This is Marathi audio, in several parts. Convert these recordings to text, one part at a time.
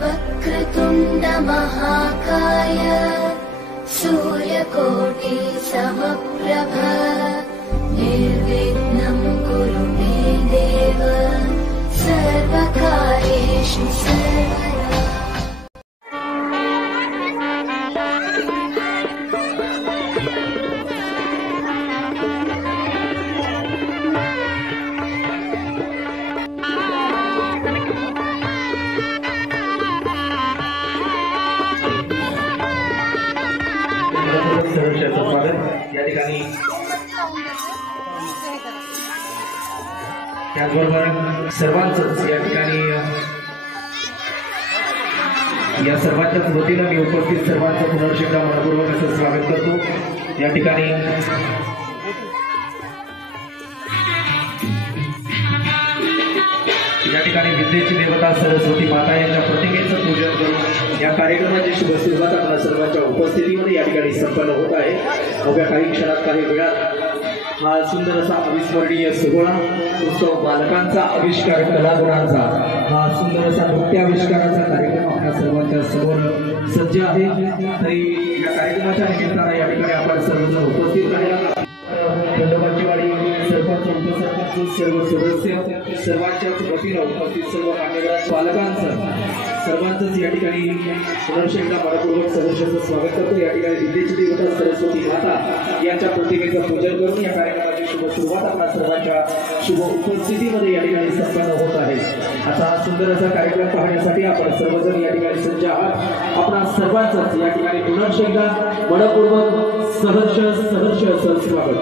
वक्रतुण्ड महाकाय सूर्यकोटि समप्रभ निर्विघ्नं कुरु मे देव सर्वकार्येषु सर्वदा। त्याचबरोबर सर्वांचंच या ठिकाणी या सर्वांच्याच वतीनं मी उपस्थित सर्वांचं पुनर्च एकदा मनपूर्वक असं स्वागत करतो। या ठिकाणी विद्येची देवता सरस्वती माता यांच्या प्रतिमेचं पूजन करून या कार्यक्रमाची शुभ सुरुवात आपल्या सर्वांच्या उपस्थितीमध्ये या ठिकाणी संपन्न होत आहे। अवघ्या काही क्षणात काही वेळात हा सुंदर असा अविस्मरणीय सोहळा उत्सव बालकांचा आविष्कार कलागुणांचा हा सुंदर असा नृत्य आविष्काराचा कार्यक्रम आपल्या सर्वांच्या समोर सज्ज आहे। तरी या कार्यक्रमाच्या निमित्तानं या ठिकाणी आपण सर्वजण उपस्थित राहिला खंडोबाचीवाडी सरपंच उपसरपंच सर्व सदस्य सर्वांच्याच वतीनं उपस्थित सर्व मान्यवर बालकांचं सर्वांचंच या ठिकाणी पुनर्च एकदा मनपूर्वक सहर्षाचं स्वागत करतो। या ठिकाणी विद्येची देवता सरस्वती माता यांच्या प्रतिमेचं पूजन करून या कार्यक्रमाची शुभ सुरुवात आपल्या सर्वांच्या शुभ उपस्थितीमध्ये या ठिकाणी संपन्न होत आहे। आता सुंदर असा कार्यक्रम पाहण्यासाठी आपण सर्वजण या ठिकाणी सज्ज आहात। आपणा सर्वांचंच या ठिकाणी पुनर्च एकदा मनपूर्वक सहर्ष स्वागत।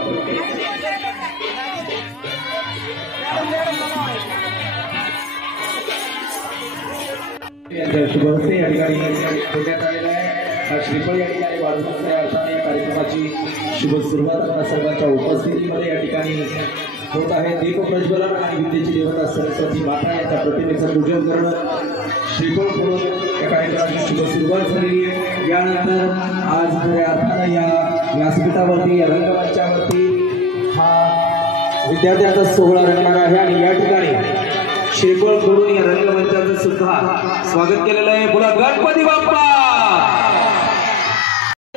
शुभ हस्ते या ठिकाणी ठेवण्यात आलेला आहे। श्रीफळ या ठिकाणी वाढवण्याच्या अर्थाने या कार्यक्रमाची शुभ सुरुवात आपल्या सर्वांच्या उपस्थितीमध्ये या ठिकाणी होत आहे। दीप प्रज्वलन आणि विद्येची देवता सरस्वती माता यांच्या प्रतिमेचं पूजन करणं श्रीफळ फोडून या कार्यक्रमाची शुभ सुरुवात झालेली आहे। यानंतर आज खऱ्या अर्थानं या व्यासपीठावरती या रंगमंचावरती हा विद्यार्थ्यांचा सोहळा रंगणार आहे आणि या ठिकाणी श्रीफळ फोडून या रंगमंचाचं सुद्धा स्वागत केलेलं आहे। बोला गणपती बाप्पा।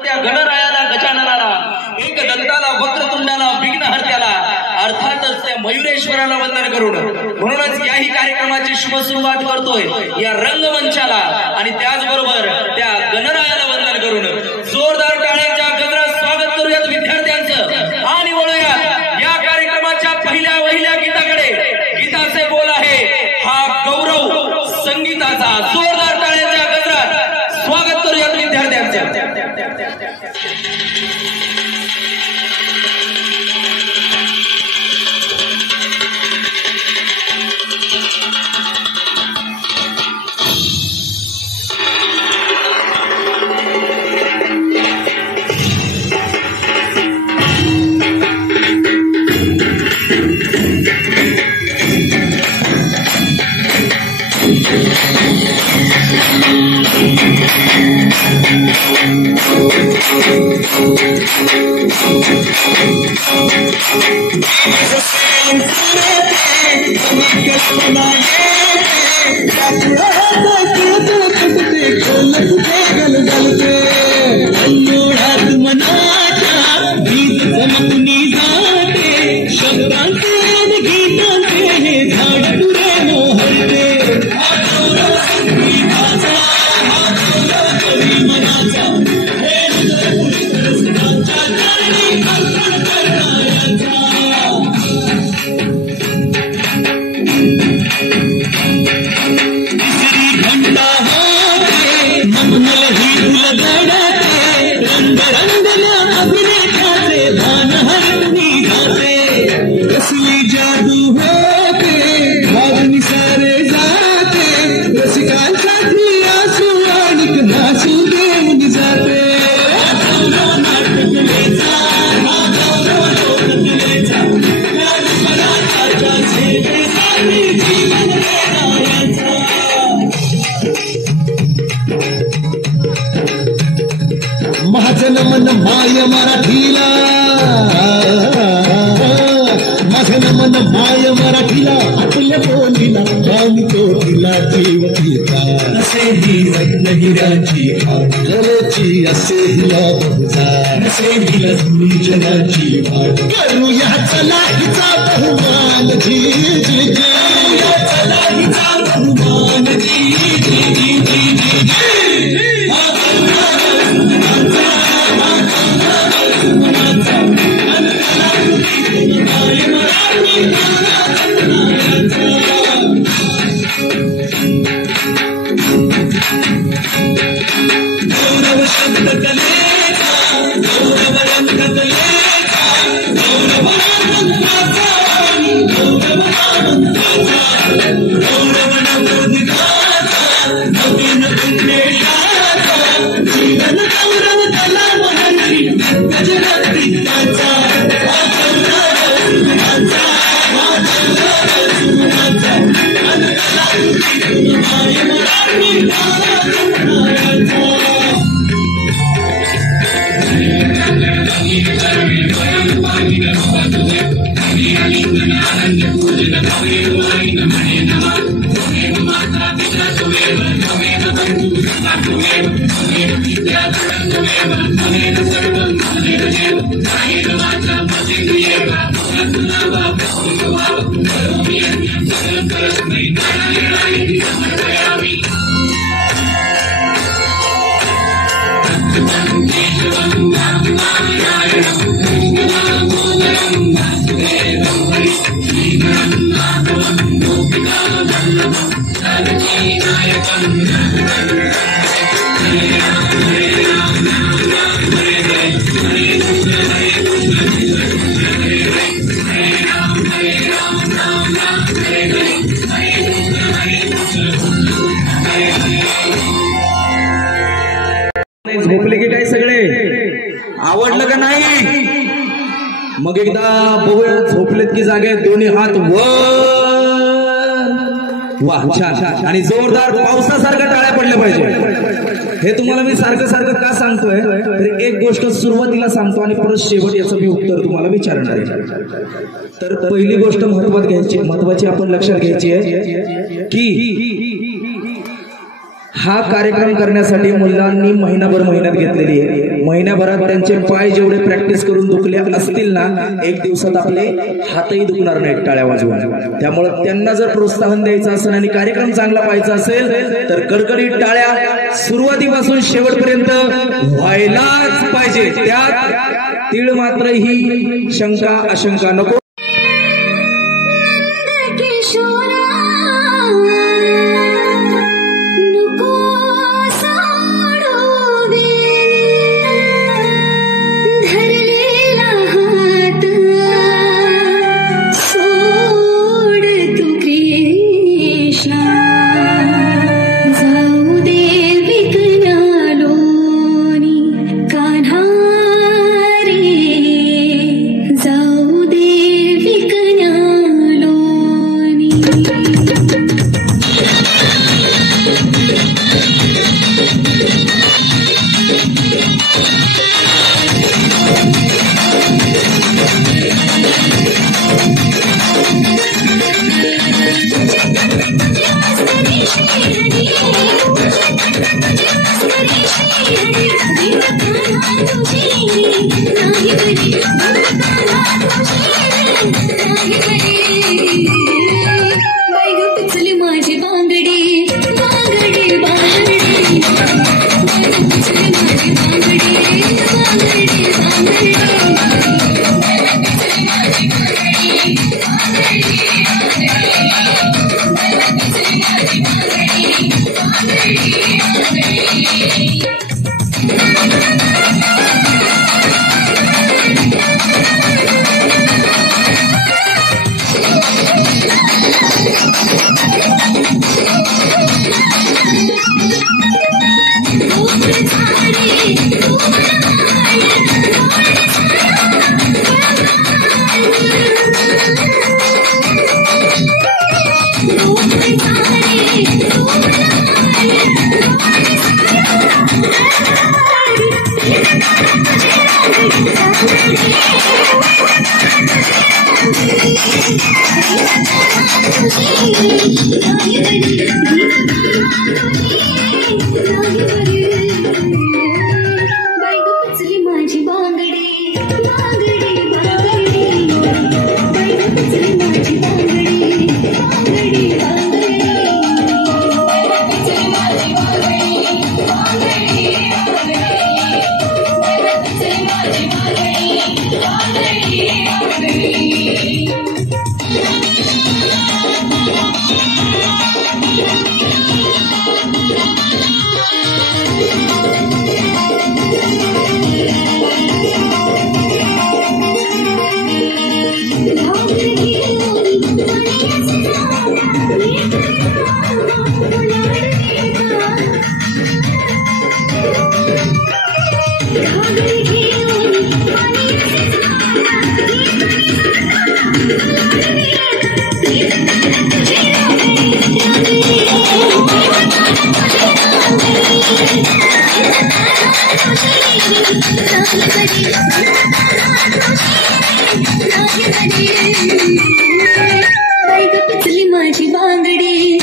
त्या गणरायाला गजाननाला एक दंताला वक्रतुंडाला विघ्नहर्त्याला अर्थातच त्या मयुरेश्वराला वंदन करून म्हणूनच याही कार्यक्रमाची शुभ सुरुवात करतोय या रंगमंचाला आणि त्याचबरोबर त्या गणरायाला वंदन करून जोरदार टाळ्यांच्या गजरात स्वागत करूयात विद्यार्थ्यांचं आणि वळूया या कार्यक्रमाच्या पहिल्या गीताकडे। गीताचे बोल आहे हा गौरव संगीताचा। जोरदार टाळ्यांच्या गजरात स्वागत करूयात विद्यार्थ्यांचं। नमन माय मराठीला, माझं नमन माय मराठीला, आपल्या बोलीला आणि तो तिला देवतीचा असे ही रत्नगिऱ्याची खाण घरची असे हिला बहुजा असे हिला जनाची वाट करूया चला हिचा बहुमान जी जी करूया चला हिचा बहुमान जी जी जी जी गौरव शब्द कलेचा गौरव रंग कलेचा गौरव आनंदाचा गौरव आनंदाचा गौरव नवोदिताचा नवीन उन्मेषाचा जीवन गौरव कला महर्षी गजराती त्याचा झोपले की काय सगळे? आवडलं का नाही? मग एकदा बघूया, झोपलेत की जागे? दोन्ही हात वर. वाह, छान. आणि जोरदार पावसासारखं टाळ्या पडल्या पाहिजे. हे तुम्हाला मी सारखं सारखं का सांगतोय? तर एक गोष्ट सुरुवातीला सांगतो आणि परत शेवट याचं मी उत्तर तुम्हाला विचारणार आहे. तर पहिली गोष्ट महत्वाची आपण लक्षात घ्यायची आहे की हा कार्यक्रम करण्यासाठी मुलांनी महिनाभर मेहनत घेतलेली आहे. महिन्याभरात त्यांचे पाय जेवढे प्रॅक्टिस करून दुखले असतील ना, एक दिवसात आपले हातही दुखणार नाहीत टाळ्या वाजवून. त्यामुळे त्यांना जर प्रोत्साहन द्यायचं असेल आणि कार्यक्रम चांगला पाहायचा असेल तर कडकडीत टाळ्या सुरुवातीपासून शेवटपर्यंत व्हायलाच पाहिजे. त्यात तीळ मात्र ही शंका आशंका नको. Thank you. माझी बांगडी बांगडी बांगडी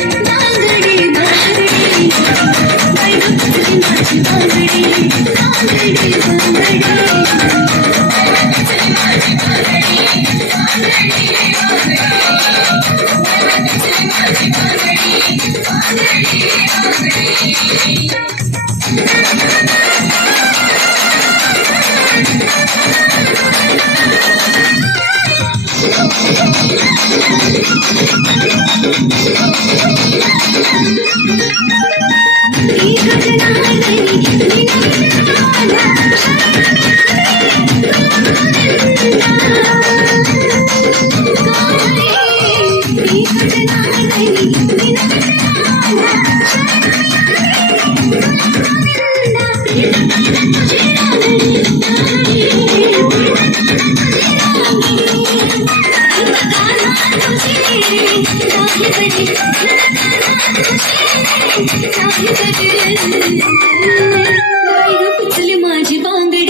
माझी बांगडी बांगडी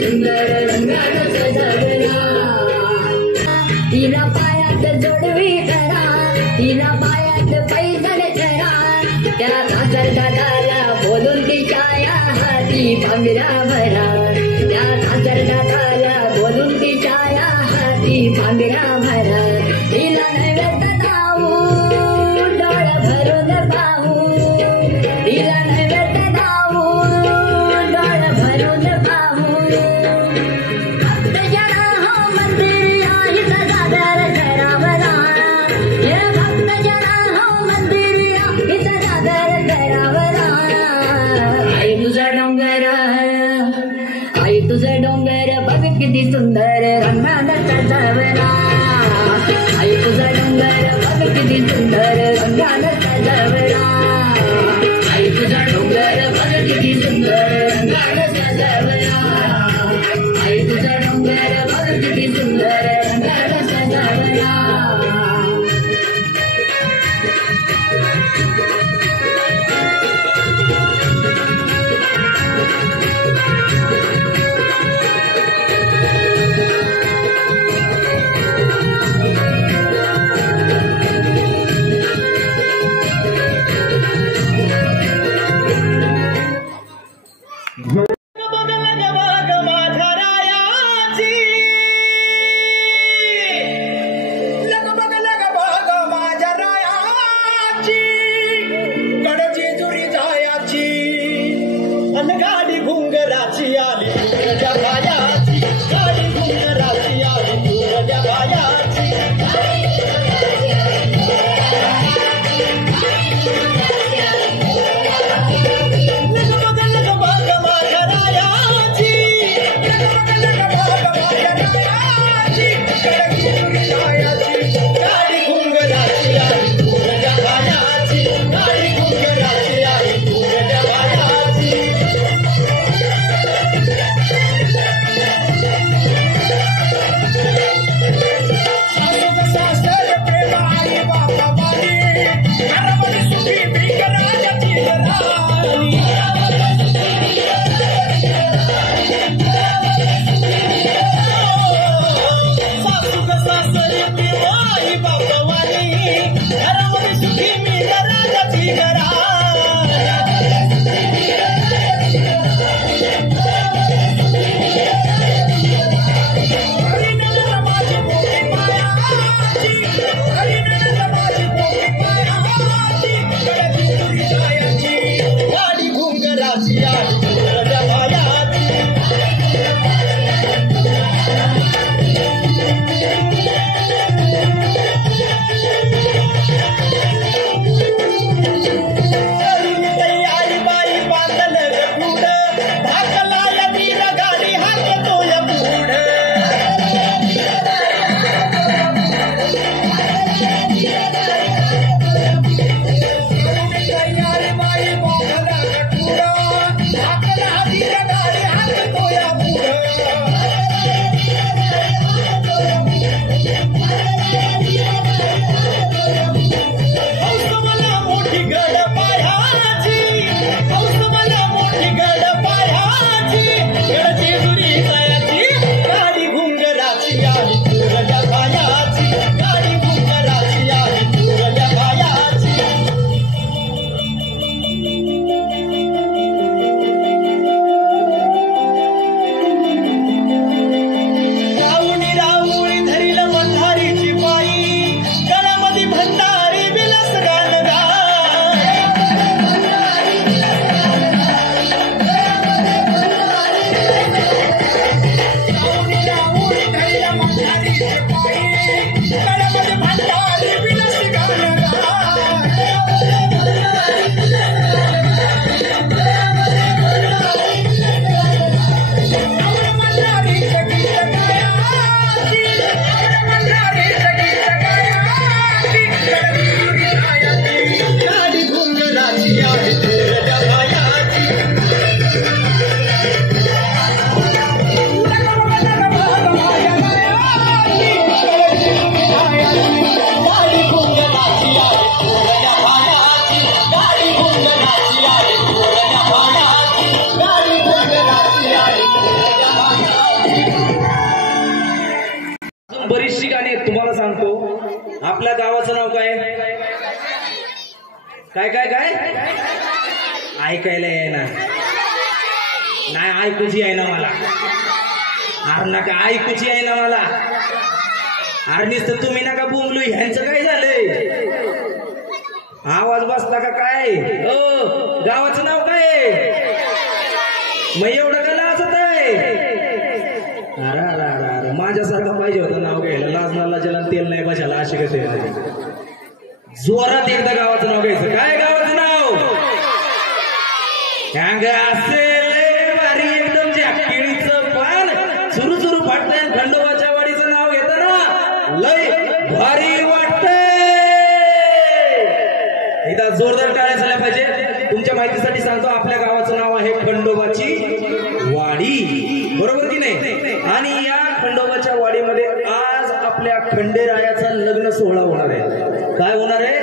सुंदर रंगानं सजवला तिला पायात जोडवी करा, तिला पायात पैजण करा. त्या सासर दादाला बोलून तिच्या हाती भांगरा भरा, त्या सासर दादाला बोलून तिच्या हाती भांगरा भरा. तिला नैवेद्य दाऊ डोळ भरून पाहू, तिला नैवेद्य दाऊ डोळ भरून पाहू. भक्त जना हो मंदिर आहे सदागर करावला, हे भक्त जना हो मंदिर आहे सदागर करावला. आई तुझा डोंगर, आई तुझा डोंगर बघ किती सुंदर रंगानं सजवला. काय काय काय ऐकायला येईना नाही ऐकूची आहे ना मला अरे नका ऐकूची आहे ना मला अरे नुसतं तुम्ही नका बोंबलू ह्यांचं काय झालंय आवाज बसला का काय गावाचं नाव काय मग एवढं का लाजत आहे अरे अरे अरे अरे माझ्यासारखं पाहिजे होतं नाव घ्यायला लाजनाला ज्याला तेल नाही बसायला असे कसे जोरात एकदा गावाचं नाव घ्यायचं काय गावाचं नाव असेल भारी एकदम जे केळीचं पान सुरू सुरू फाटतंय खंडोबाच्या वाडीचं नाव घेताना लय भारी वाटतंय एकदा जोरदार टाळ्या झाल्या पाहिजे तुमच्या माहितीसाठी सांगतो आपल्या गावाचं नाव आहे खंडोबाची वाडी बरोबर की नाही आणि या खंडोबाच्या वाडीमध्ये आज आपल्या खंडेरायाचा लग्न सोहळा होणार आहे काय होणार आहे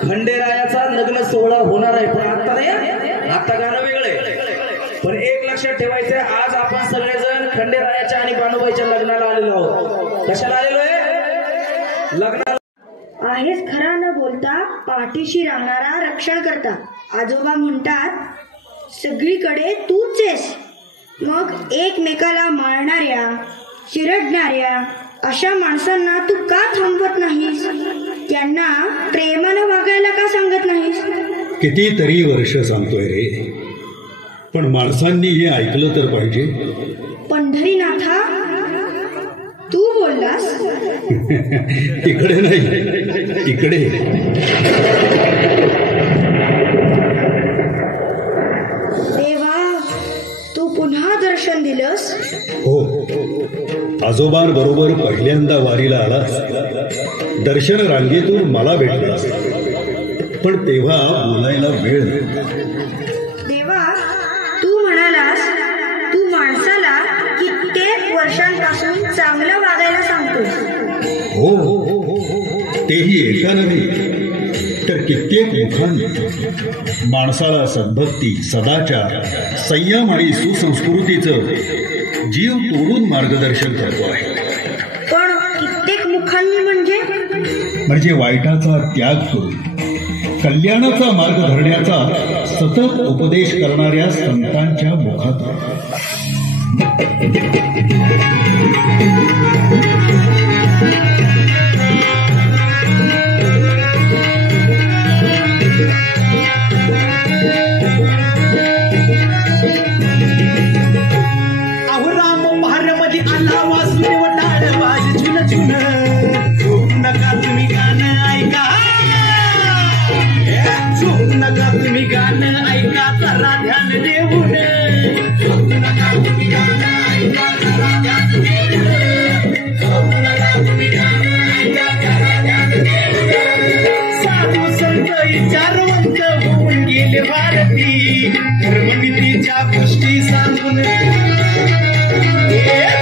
खंडेरायाचा लग्न सोहळा होणार आहे पण आता नाही आता गाणं वेगळं आहे पण एक लक्षात ठेवायचं आज आपण सगळेजण खंडेरायाच्या आणि बानुबाईच्या लग्नाला आलेलो आहोत कशाला आलेलो आहे लग्नाला आहेस खरा न बोलता पाठीशी राहणारा रक्षण करता आजोबा म्हणतात सगळीकडे तूच आहेस मग एकमेकाला मारणाऱ्या चिरडणाऱ्या अशा माणसांना तू का थांबवत नाहीस त्यांना प्रेमानं वागायला का सांगत नाहीस कितीतरी वर्ष सांगतोय रे पण माणसांनी हे ऐकलं तर पाहिजे पंढरीनाथा तू बोललास इकडे नाही इकडे देवा तू पुन्हा दर्शन दिलंस हो आजोबांबरोबर पहिल्यांदा वारीला आलास दर्शन रांगेतून मला भेटलास पण तेव्हा बोलायला वेळ नव्हता देवा तू म्हणालास तू माणसाला कित्येक वर्षांपासून चांगलं वागायला सांगतोस हो तेही एका नव्हे तर कित्येक मुखांनी माणसाला सद्भक्ती सदाचार संयम आणि सुसंस्कृतीचं जीव तोडून मार्गदर्शन करतो आहे पण कित्येक मुखांनी म्हणजे वाईटाचा त्याग करून कल्याणाचा मार्ग धरण्याचा सतत उपदेश करणाऱ्या संतांच्या मुखात तुम्ही गाणं ऐका जरा ध्यान देऊन साधू संत विचारवंत होऊन गेले भारती धर्मनीतीच्या गोष्टी सांगून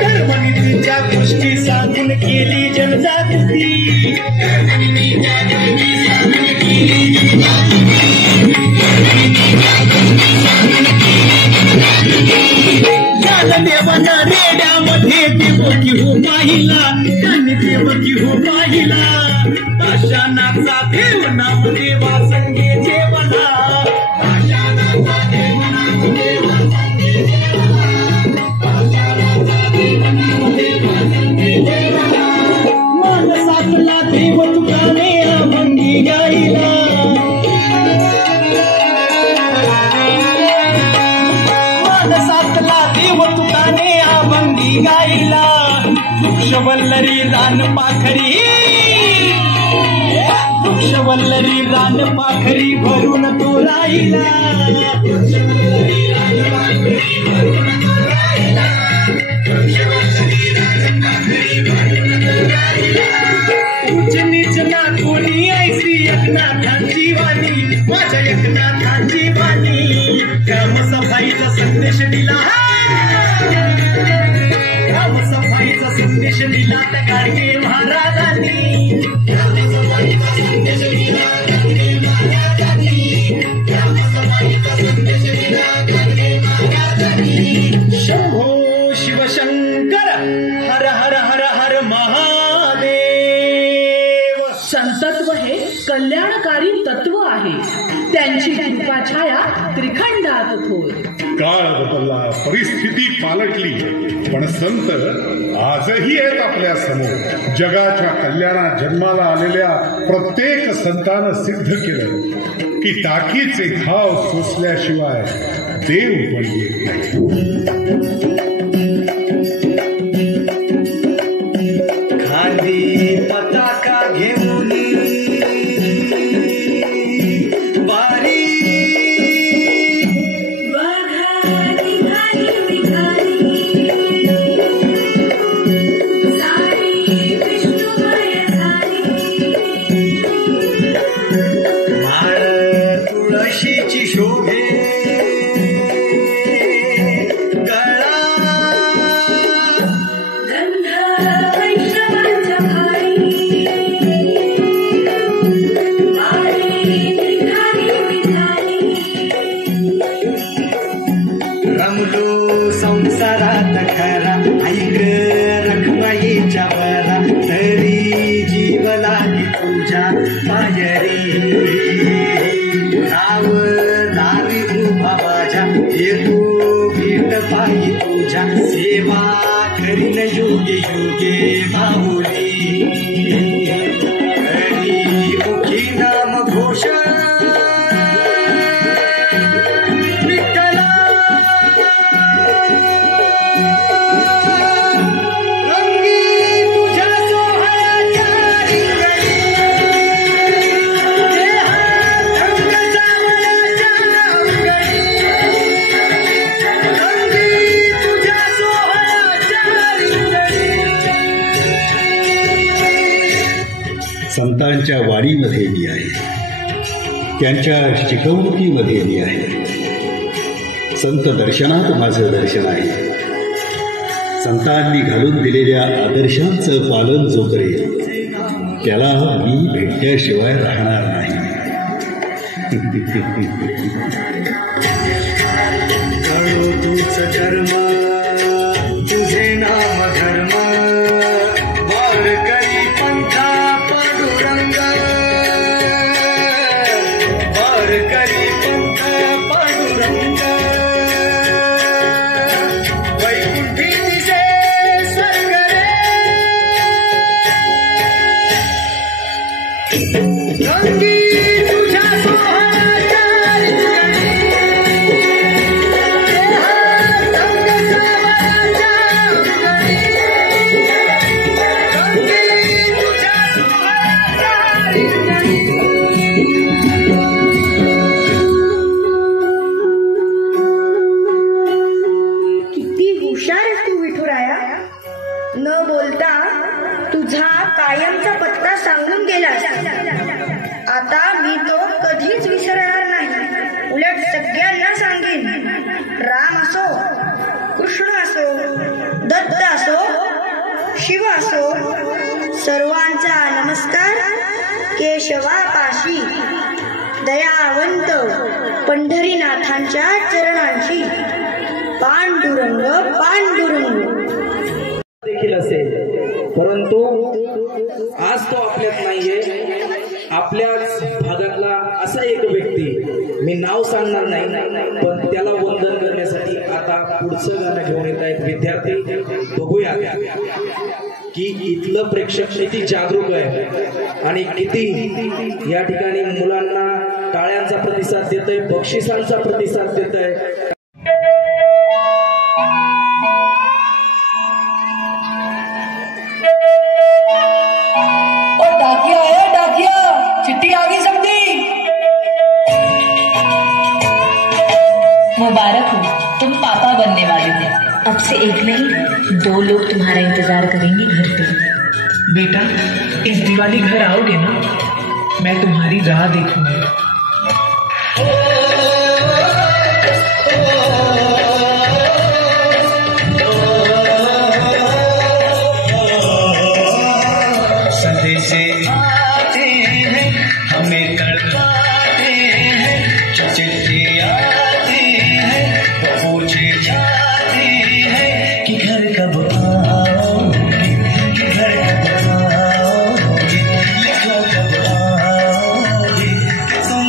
धर्मनीतीच्या गोष्टी सांगून केली जनजागृती देवाना रेड्यामध्ये देवकी हो पाहिला त्यांनी देवकी हो पाहिला पाषाणाचा देव नाम देवा संगे जेवला पाषाणाचा देव नाम देवा संगे जेवला मानसातला देव तुकाने अभंगी गायला मानसातला देव तुकाने अभंगी गायला वृक्षवल्लरी रान पाखरी वृक्षवल्लरी रान पाखरी भरून तो राहिला उच्च नीच ना कोणी ऐसी एकनाथांची वाणी माझ्या एकनाथांची वाणी ग्रामसफाईचा संदेश दिला ग्रामसफाईचा संदेश दिला त्या गाडगे महाराजांनी ग्रामसफाईचा संदेश दिला गाडगे महाराजांनी ग्रामसफाईचा संदेश दिला गाडगे महाराजांनी शंभो शिवशंकर हर हर हर हर महादेव संतत्व हे कल्याणकारी तत्व आहे. त्यांची कृपा छाया त्रिखंडात थोर. काळ बदलला, परिस्थिती पालटली, पण संत आजही आहेत आपल्या समोर. जगाच्या कल्याणात जन्माला आलेल्या प्रत्येक संतानं सिद्ध केलं की टाकीचे घाव सोसल्याशिवाय देव पण येत नाही. खाली पताका घेऊन बारी माळ तुळशीची शोभे रमलो संसारात खरा, ऐक रखमाईच्या बरा, तरी जीव लागे तुझ्या पायरी. नाव नावी उभा माझ्या, येतो भेट पायी तुझ्या, सेवा करीन योगे योगे माऊली. हरी मुखी नाम घोष संतांच्या वाणीमध्ये मी आहे, त्यांच्या शिकवणुकीमध्ये मी आहे. संत दर्शनात माझं दर्शन आहे. संतांनी घालून दिलेल्या आदर्शांचं पालन जो करेल त्याला मी भेटल्याशिवाय राहणार नाही. कळो तूच धर्म, तुझे नाम धर्म, वारकरी पंथा पांडुरंग, वारकरी पंथ पांडुरंग, वैकुंठी तिचे स्वर्ग रे. रंगी तुझ्या सोहळ्याच्या किती हुशार आहेस तू विठुराया. न बोलता तुझा कायमचा पत्ता सांगून गेलास. आता मी तो कधीच विसरणार नाही. उलट सगळ्यांना सांगेन. राम असो, कृष्ण असो, दत्त असो, शिव असो, सर्वांचा नमस्कार केशवापाशी. दयावंत पंढरीनाथांच्या चरणांशी. पांडुरंग पांडुरंग. देखील असेल, परंतु आज तो आपल्यात नाहीये. आपल्याच भागातला असा एक व्यक्ती, मी नाव सांगणार नाही, पण त्याला वंदन करण्यासाठी आता पुढचं गाणं घेऊन येत आहेत विद्यार्थी. बघूया की इथलं प्रेक्षक किती जागरूक आहे आणि किती या ठिकाणी मुलांना टाळ्यांचा प्रतिसाद देत आहे, बक्षिसांचा प्रतिसाद देत आहे. चिट्ठी आ गई समझी. मुबारक हो, तुम पापा बनने वाले थे. अब से एक नहीं 2 लोग तुम्हारा इंतजार करेंगे घर पे. बेटा, इस दिवाली घर आओगे ना? मैं तुम्हारी राह देखूंगी. संदेशे आते हैं, हमें तड़पाते हैं, चिट्ठी आती है, पूछे जाते हैं कि घर कब आओगे, कि घर कब आओगे, लिखो कब आओगे, तुम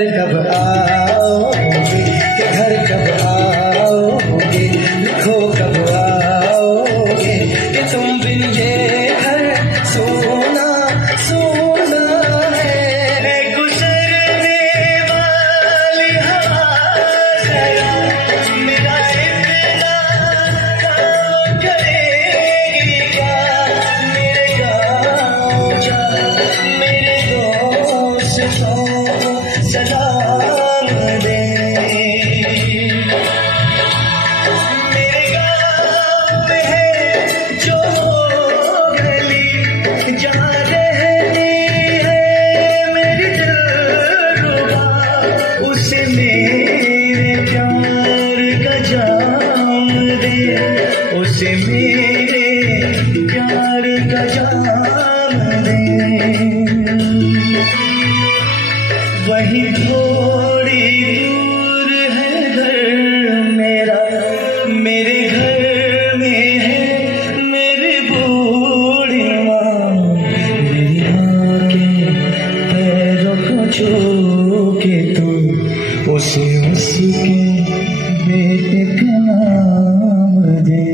घर कब आओगे, कि घर कब आओगे, लिखो कब आओगे, कि तुम बिन ये घर सोना सोना है। गुजरने वाली हवा जरा मेरा इतना काम करेगी क्या, मेरे गाँव जा मेरे दोस्तों सलाम दे। मेरे गाँव है जो गली जहाँ रहती है मेरी दिलरुबा, उसे मेरे प्यार का जाम दे, उसे मेरे प्यार का जाम दे। वही थोड़ी दूर है घर मेरा, मेरे घर में है मेरी बूढ़ी माँ, मेरी माँ के पैरों को छू के तुम उसे उसके बेटे का नाम दे।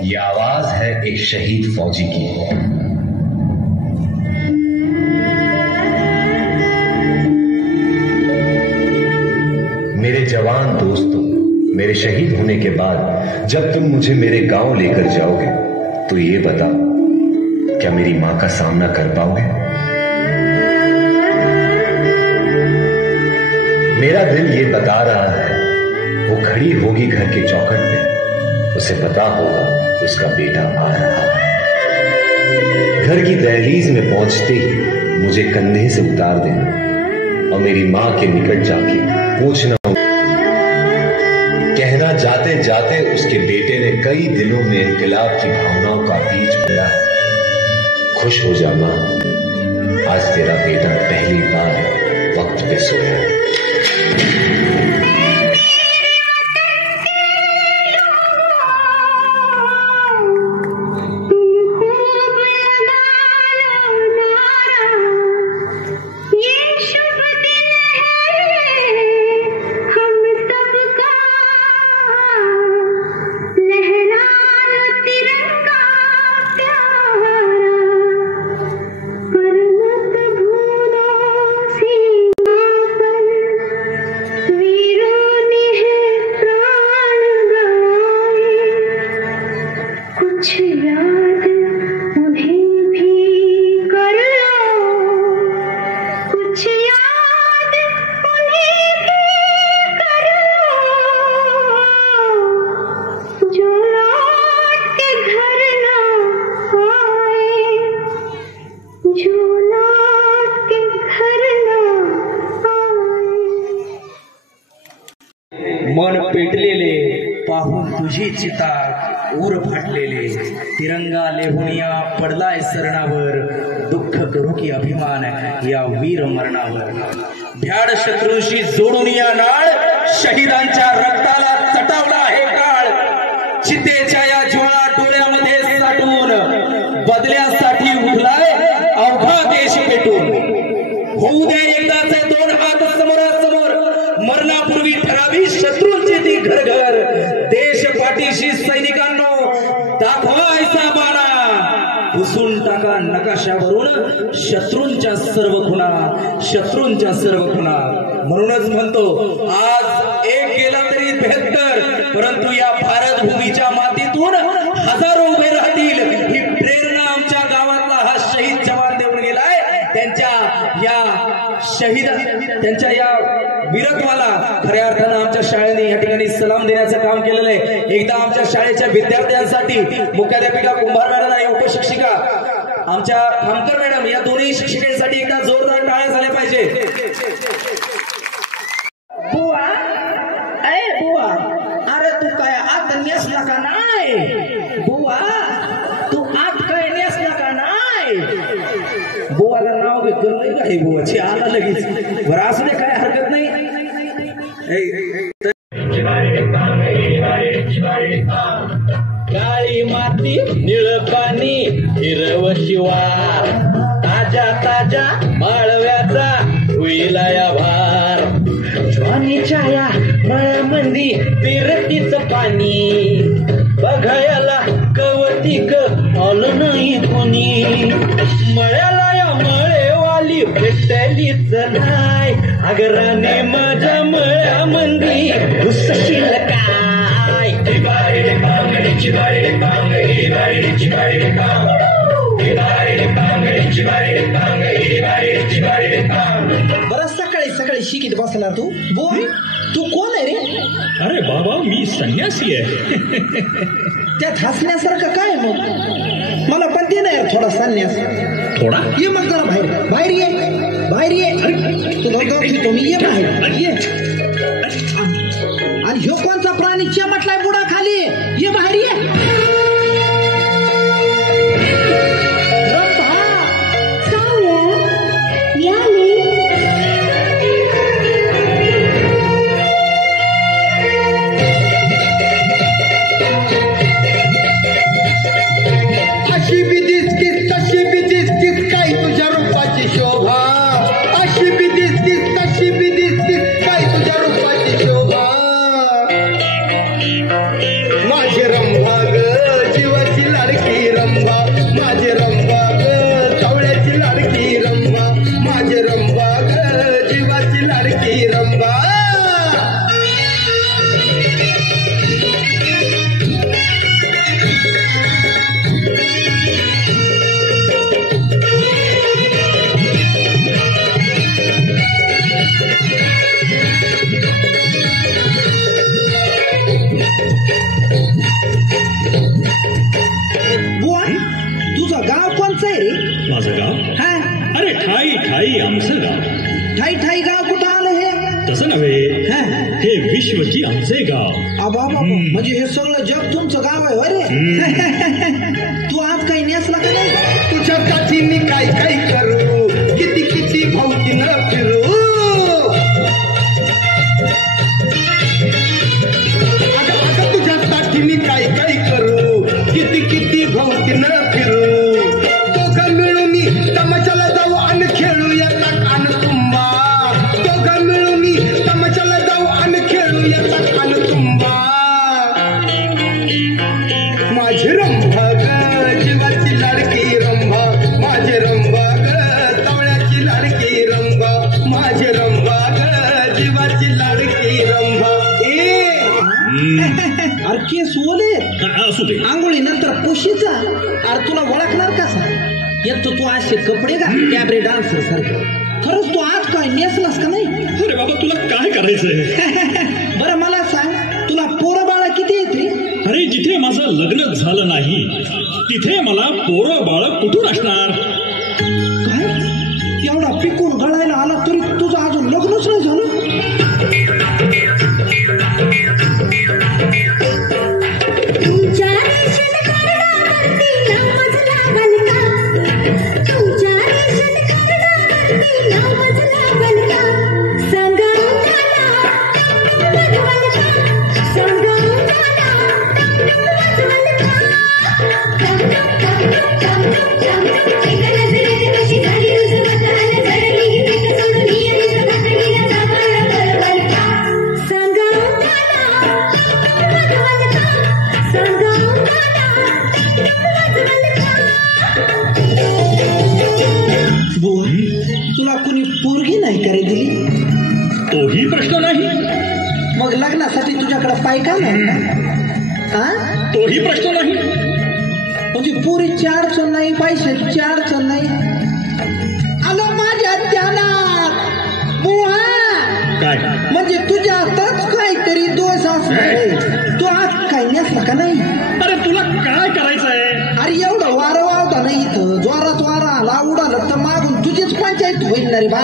ये आवाज है एक शहीद फौजी की। मेरे जवान दोस्तों, मेरे शहीद होने के बाद जब तुम मुझे मेरे गांव लेकर जाओगे तो ये बता, क्या मेरी मां का सामना कर पाओगे? मेरा दिल ये बता रहा है, वो खड़ी होगी घर के चौखट पे, उसे पता होगा उसका बेटा आ रहा है। घर की दहलीज में पहुंचते ही मुझे कंधे से उतार देना और मेरी मां के निकट जाके पूछना, कहना जाते जाते उसके बेटे ने कई दिलों में इनकलाब की भावनाओं का बीज बोया है। खुश हो जा मां, आज तेरा बेटा पहली बार वक्त पे सोया है। मन पेटलेले पाहून तुझी चिता ऊर फाटलेले, तिरंगा लेहुनिया पडलाय सरणावर, दुःख करू की अभिमान या वीर मरणावर। भ्याड शत्रूंशी जोडून या नाळ, शहीदांच्या रक्ताला चटावला हे काळ। चितेच्या या ज्वाळा डोळ्यामध्ये साठवून, बदल्यासाठी उठलाय अवघा देश पेटून। होऊ द्या एकदाचे दोन हात समोरासमोर, मरणापूर्वी ठरावी शत्रूंची ती घर घर। देश पाठीशी सैनिकांनो दाखवायचा बाणा, पुसून टाका नकाशावरून शत्रूंच्या सर्व खुणा, शत्रूंच्या सर्व खुणा। म्हणूनच म्हणतो, आज एक गेला तरी 72, परंतु या भारत भूमीच्या मातीतून हजारो उभे राहतील। ही प्रेरणा आमच्या गावातला हा शहीद जवान देऊन गेलाय। त्यांच्या या वीरत्वाला खऱ्या अर्थानं आमच्या शाळेने या ठिकाणी सलाम देण्याचं काम केलेलं आहे। एकदा आमच्या शाळेच्या विद्यार्थ्यांसाठी मुख्याध्यापिका कुंभार मॅडम आणि उपशिक्षिका आमच्या खामकर मॅडम या दोन्ही शिक्षिकेसाठी एकदा जोरदार टाळ्या झाल्या पाहिजे। नेसला का नाही बुवा? तू आज काय नेसला का नाही? बुवाला नाव घेतो नाही का हे बुवाची आला लगेच बरं असू दे काय हरकत नाही. काळी माती निळ पाणी हिरव शिवार ताजा ताजा माळव्याचा होईला या भार ज्वानीच्या या मळ्यामंदी पिरतीच पाणी बघायला कवतिक आलं नाही कोणी मळ्याला या मळेवाली भेटलीच नाही आगराने माझ्या मळ्यामंदी घुसशील काय बरं सकाळी सकाळी शिकीत बसला तू बोल तू कोण आहे रे? अरे बाबा मी संन्यासी आहे. त्यात हसण्यासारखं काय मग? मला पण दे ना यार थोडा संन्यास. थोडा ये मग जरा बाहेर बाहेर ये बाहेर ये. तुला गवतो मी ये बाहेर ये. आणि ह्यो कोणचा प्राणी चेपटलाय बुडा खाली ये बाहेर ये. अशी बी दिसतीस तशी बी दिसतीस काय तुझ्या रूपाची शोभा. अशी बी दिसतीस तशी बी दिसतीस काय तुझ्या रूपाची शोभा. माझे रंभा ग जीवाची लाडकी रंभा. माझे रंभा ग सावळ्याची लाडकी रंभा. माझे रंभा ग जीवाची लाडकी रंभा. बुवा तुझं गाव कोणचं आहे रे? माझं गाव? हा अरे ठाई ठाई आमचं गाव. ठाई ठाई गाव कुठं आलं हे? तसं नव्हे हे विश्वची आमचे गाव. आबा म्हणजे हे सगळं जग तुमचं गाव आहे होय रे? तू आज काही नेसला का नाही? तुझ्या साठी मी काय काय करू किती किती भोवती न फिरू. अगं तुझ्यासाठी मी काय काय करू किती किती भोवती न फिरू. दोघं मिळून तमाशाला जाऊ आणि खेळूया कान तुंबा. दोघं मिळून तमाशाला जाऊ आणि खेळूया कान तुंबा. माझी रंभा ग जीवाची लाडकी रंभा. माझे रंभा ग तवळ्याची लाडकी रंभा. माझे रंभा ग जीवाची लाडकी रंभा. अरे केस ओले असू दे. आंघोळी नंतर पुशीचा. अरे तुला ओळखणार कसा? एक तर तू असे कपडे घाल कॅबरे डान्सर सारखं. खरंच तू आज काय नेसलास का नाही? अरे बाबा तुला काय करायचंय? बरं मला सांग तुला पोरं बाळा किती येते? अरे जिथे माझं लग्न झालं नाही तिथे मला पोरं बाळ कुठून असणार? काय एवढा पिकून गळायला आला तरी तुझं अजून लग्नच नाही झालं? तुला कुणी पोरगी नाही करे दिली? तोही प्रश्न नाही. मग लग्नासाठी तुझ्याकडे पायका नाही का? हा तोही प्रश्न नाही. म्हणजे पोरीची अडचण नाही पैशाची अडचण नाही. आलं माझ्या ध्यानात बुवा. काय म्हणजे तुझ्या हातात काहीतरी दोष असणार. तू आज काही नेसला का नाही? अरे तुला काय करायचंय? अरे एवढं वारं वावता नाही इथं. जोरात वारा आला उडालं तर मागून तुझीच पंचायत होईल ना रे बा.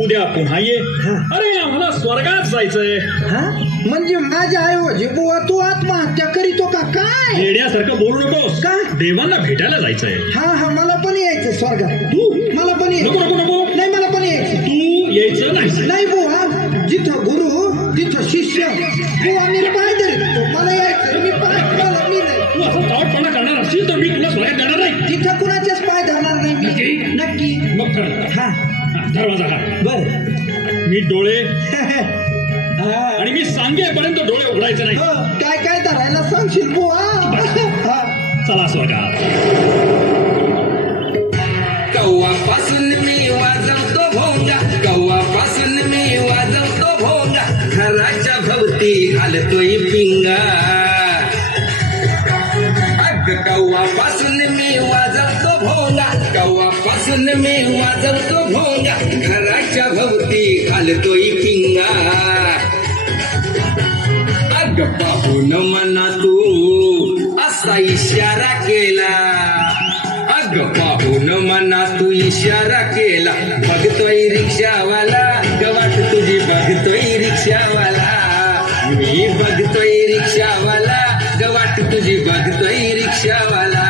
उद्या पुन्हा ये. अरे आम्हाला स्वर्गात जायचंय. म्हणजे माझ्या ऐवजी बुवा तू आत्महत्या करीतो का काय? येण्यासारखं बोलू नकोस. का? देवांना भेटायला जायचंय. हा मला पण यायचं स्वर्गात. तू? मला पण यायचं. नको नको नको. नाही मला पण यायचं. तू यायचं नाही. नाही बुवा, जिथं गुरु तिथं शिष्य. बुवा मी पाय धरतो, मला यायचं. मी पाय मला मी नाही. तू असं चावटपणा करणार असशील तर मी तुला स्वर्गात देणार नाही. तिथं कुणाच्याच पाय धरणार नाही मी. नक्की. मग खरं. हा दरवाजा का बर. मी डोळे आणि मी सांगेपर्यंत डोळे उघडायचे नाही. काय काय धरायला सांगशील बुवा? चला स्वर्गात. कव्वापासून मी वाजवतो भोंगा, कव्वापासून मी वाजवतो भोंगा, घराच्या भोवती घालतोय पिंगा. अग कव्वापासून मी वाजवतो भोंगा, कव्वापासून मी वाजवतो भोंगा, घराच्या भोवती घालतोय पिंगा. अग पाहून मना तू असा इशारा केला, अग पाहून मना तू इशारा केला, बघतोय रिक्षावाला गवाट तुझी, बघतोय रिक्षावाला मी, बघतोय रिक्षावाला गवाट तुझी, बघतोय रिक्षावाला.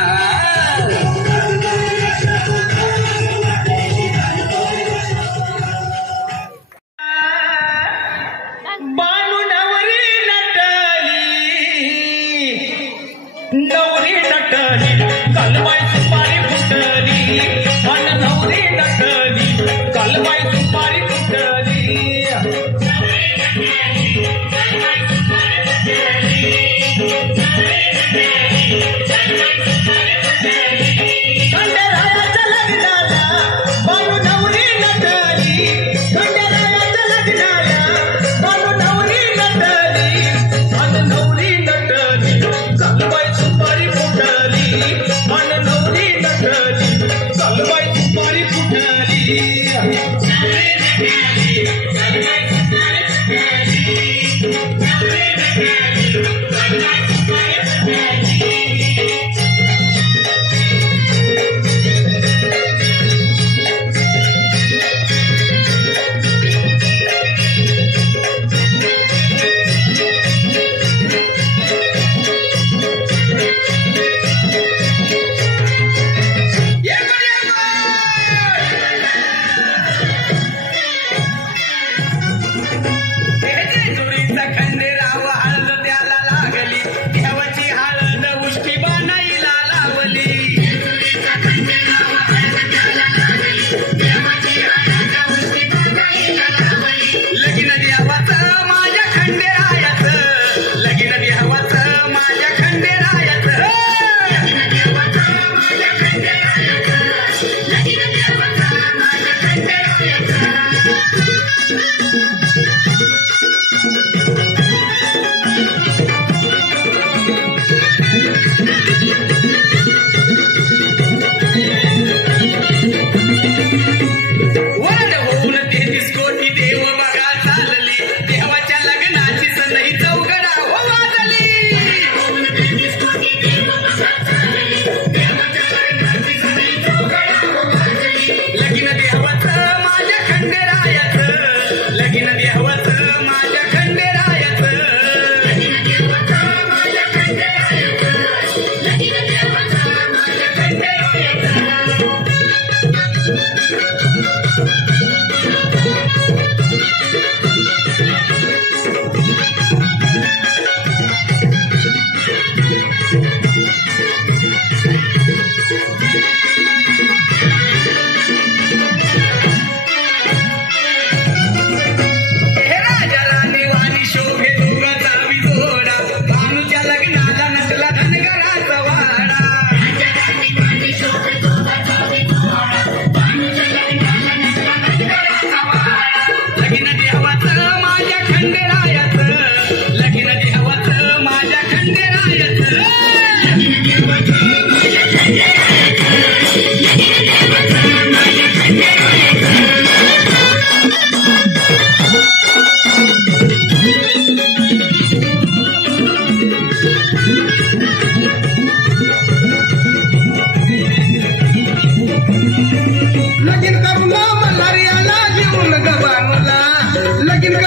नवरी नटली कालबाई सुपारी फुटली, अन नवरी नटली कालबाई सुपारी फुटली.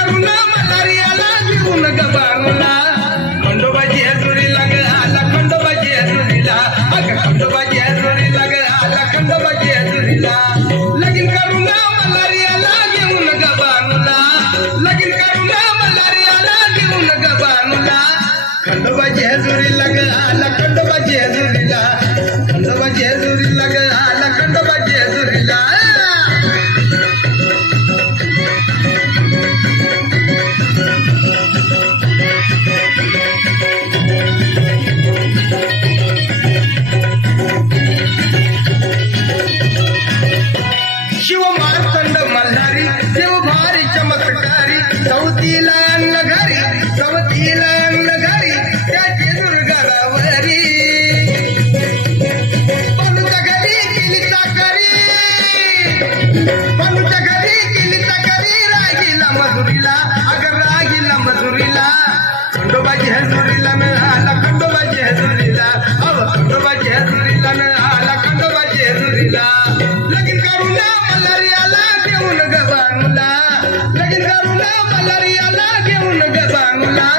करून मलारियाला घेऊन ग बानूला खंडोबाजी हजुरीला ग आला खंडोबाजी हजुरीला अग खंडोबाजी हजुरीला ग आला खंडोबाजी हजुरीला लगीन करून मलारियाला घेऊन ग बानूला लगीन करून मलारियाला घेऊन ग बानूला खंडोबाजी हजुरीला ग आला खंडोबाजी हजुरीला खंडोबाजी हजुरीला ग आला खंडोबाजी हजुरीला शिव मार्तंड मल्हारी देव भारी चमत्कारी चौथीला अंग घरी चौथीला अंग घरी त्याची दुर्गावरी पणूच्या घरी केली चाकरी पणूच्या घरी केली चाकरी रागिला मजुरीला अगर रागिला मजुरीला खंडोबाजी हजुरीला न आला खंडोबाजी हजुरीला अव खंडोबाजी हजुरीला न आला खंडोबाजी हजुरीला लगीन करून मलारियाला घेऊन ग बानूला लगीन करून मलारियाला घेऊन ग बानूला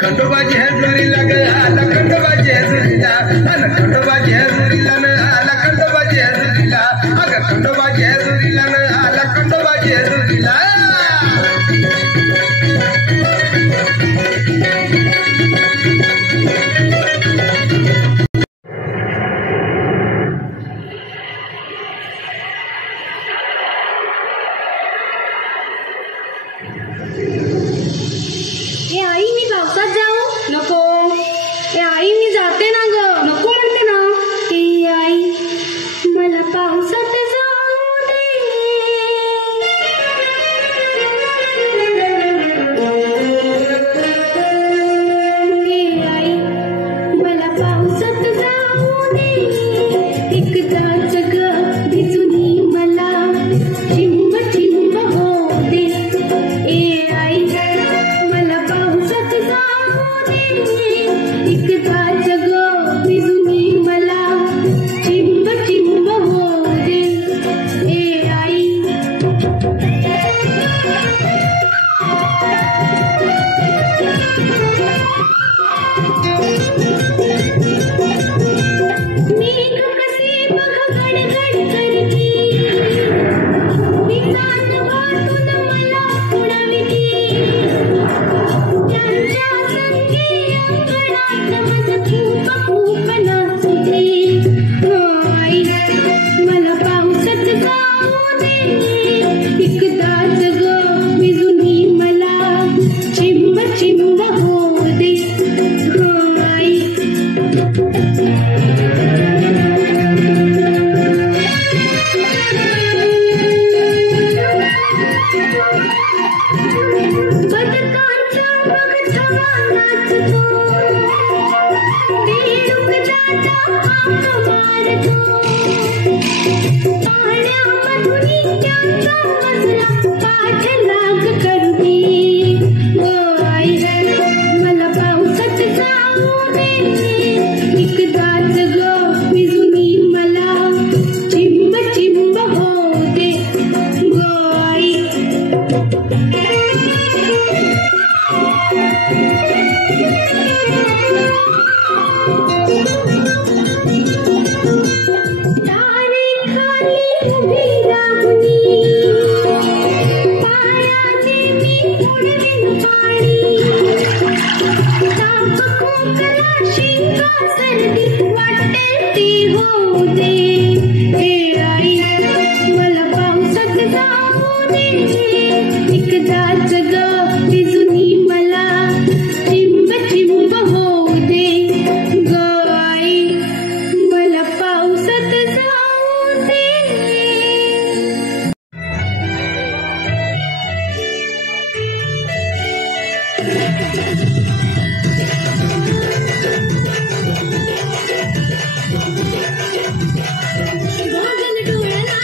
खंडोबाजी हजुरीला ग आला खंडोबाजी हजुरीला अन खंडोबाजी हजुरीला न आला खंडोबाजी हजुरीला अग खंडोबाजी हजुरीला न आला खंडोबाजी हजुरीला ए आई मी पावसात जाऊ नको ए आई मी जाते ना ग नको म्हणते ना ए आई मला पावसात जाऊ दे ए आई मला पावसात जाऊ दे एकदाच ग भिजूनी मला चिंब चिंब हो दे ए आई मला पावसात जाऊ दे एकदाच ग भिजूनी मला चिंब चिंब हो दे ए आई मेघ कसे बघ गडगड करती विसान वाटून मला उडविती त्यांच्या संगी अंगणात माझं खूप खूप नाचते आई मला पावसात जाऊ दे एकदाच ग भिजूनी मला चिंब चिंब हो दे आई बदकांच्या बगठावा नाचतो बेडूक जाता हाक मारतो पाण्यामधून त्यांचा मजरा पाठ लाग करते ओ आई मला पावसात जाऊ दे एकदाच ग भिजूनी मला चिंब चिंब हो दे ग आई तारे खाली उभी राहुनी पायाचे मी उडवीन पाणी ताप खोकला शिंका सर्दी वाटते ती होऊ दे ए आई मला पावसात जाऊ दे एकदाच ग भिजूनी मला चिंब चिंब होऊ दे ग आई मला पावसात जाऊ दे गॉगल डोळ्याला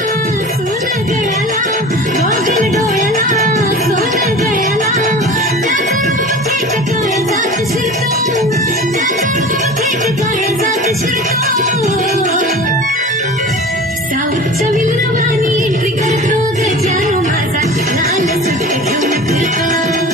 सोनं गळ्याला गॉगल डोळ्याला सोनं गळ्याला काळजात शिरतो काळजात शिरतो साऊथच्या विलरवानी एंट्री करतो गजानो माझा लाल सुट्टे घेऊन फिरतो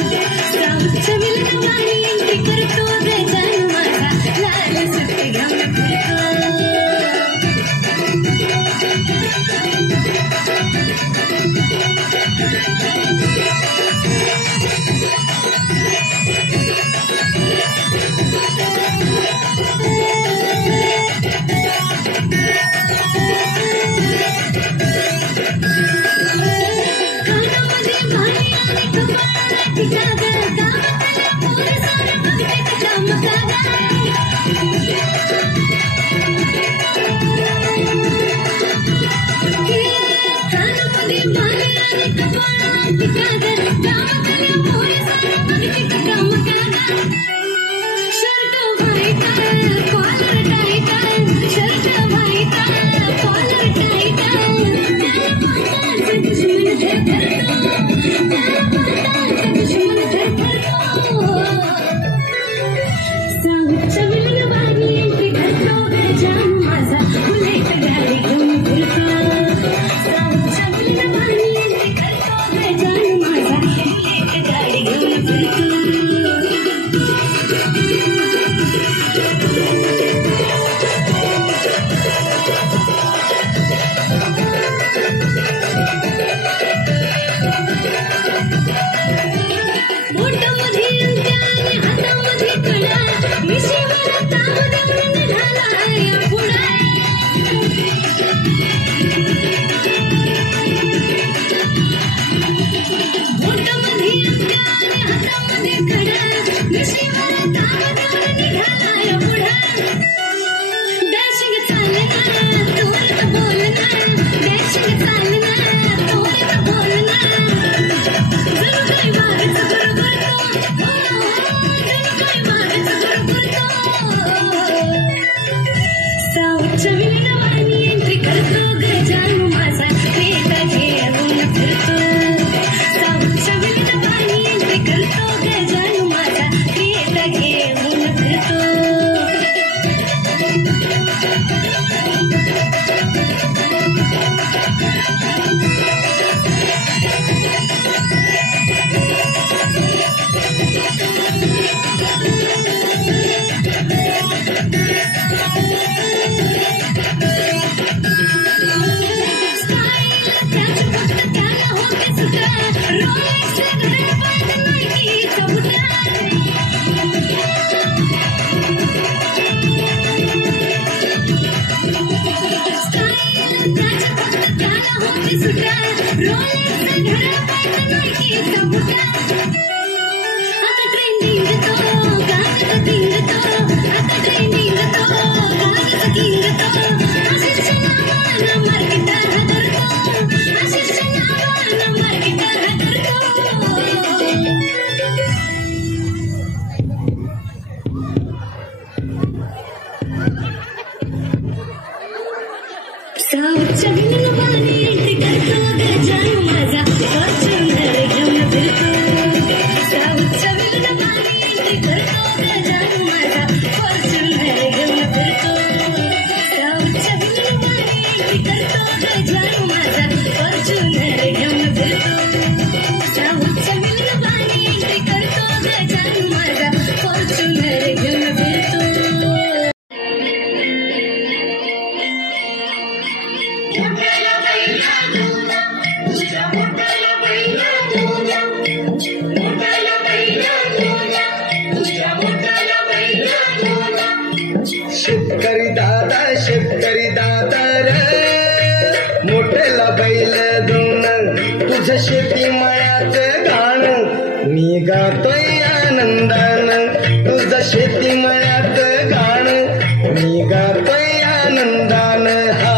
शेतकरी दादा रे मोठेला बैल दोन तुझं शेती मळ्यात गाण मी गातोय आनंदान तुझं शेती मळ्यात गाण मी गातोय आनंदान हा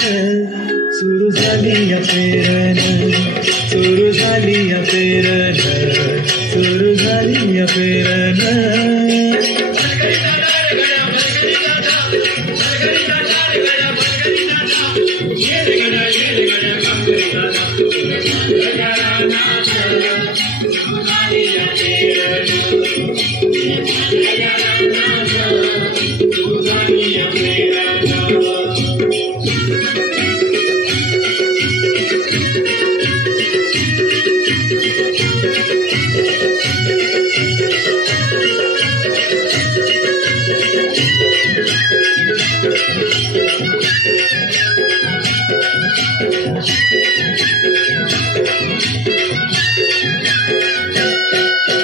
Yeah. झाली या पेरण, सुरू झाली या पेरण, सुरू झाली या पेरण.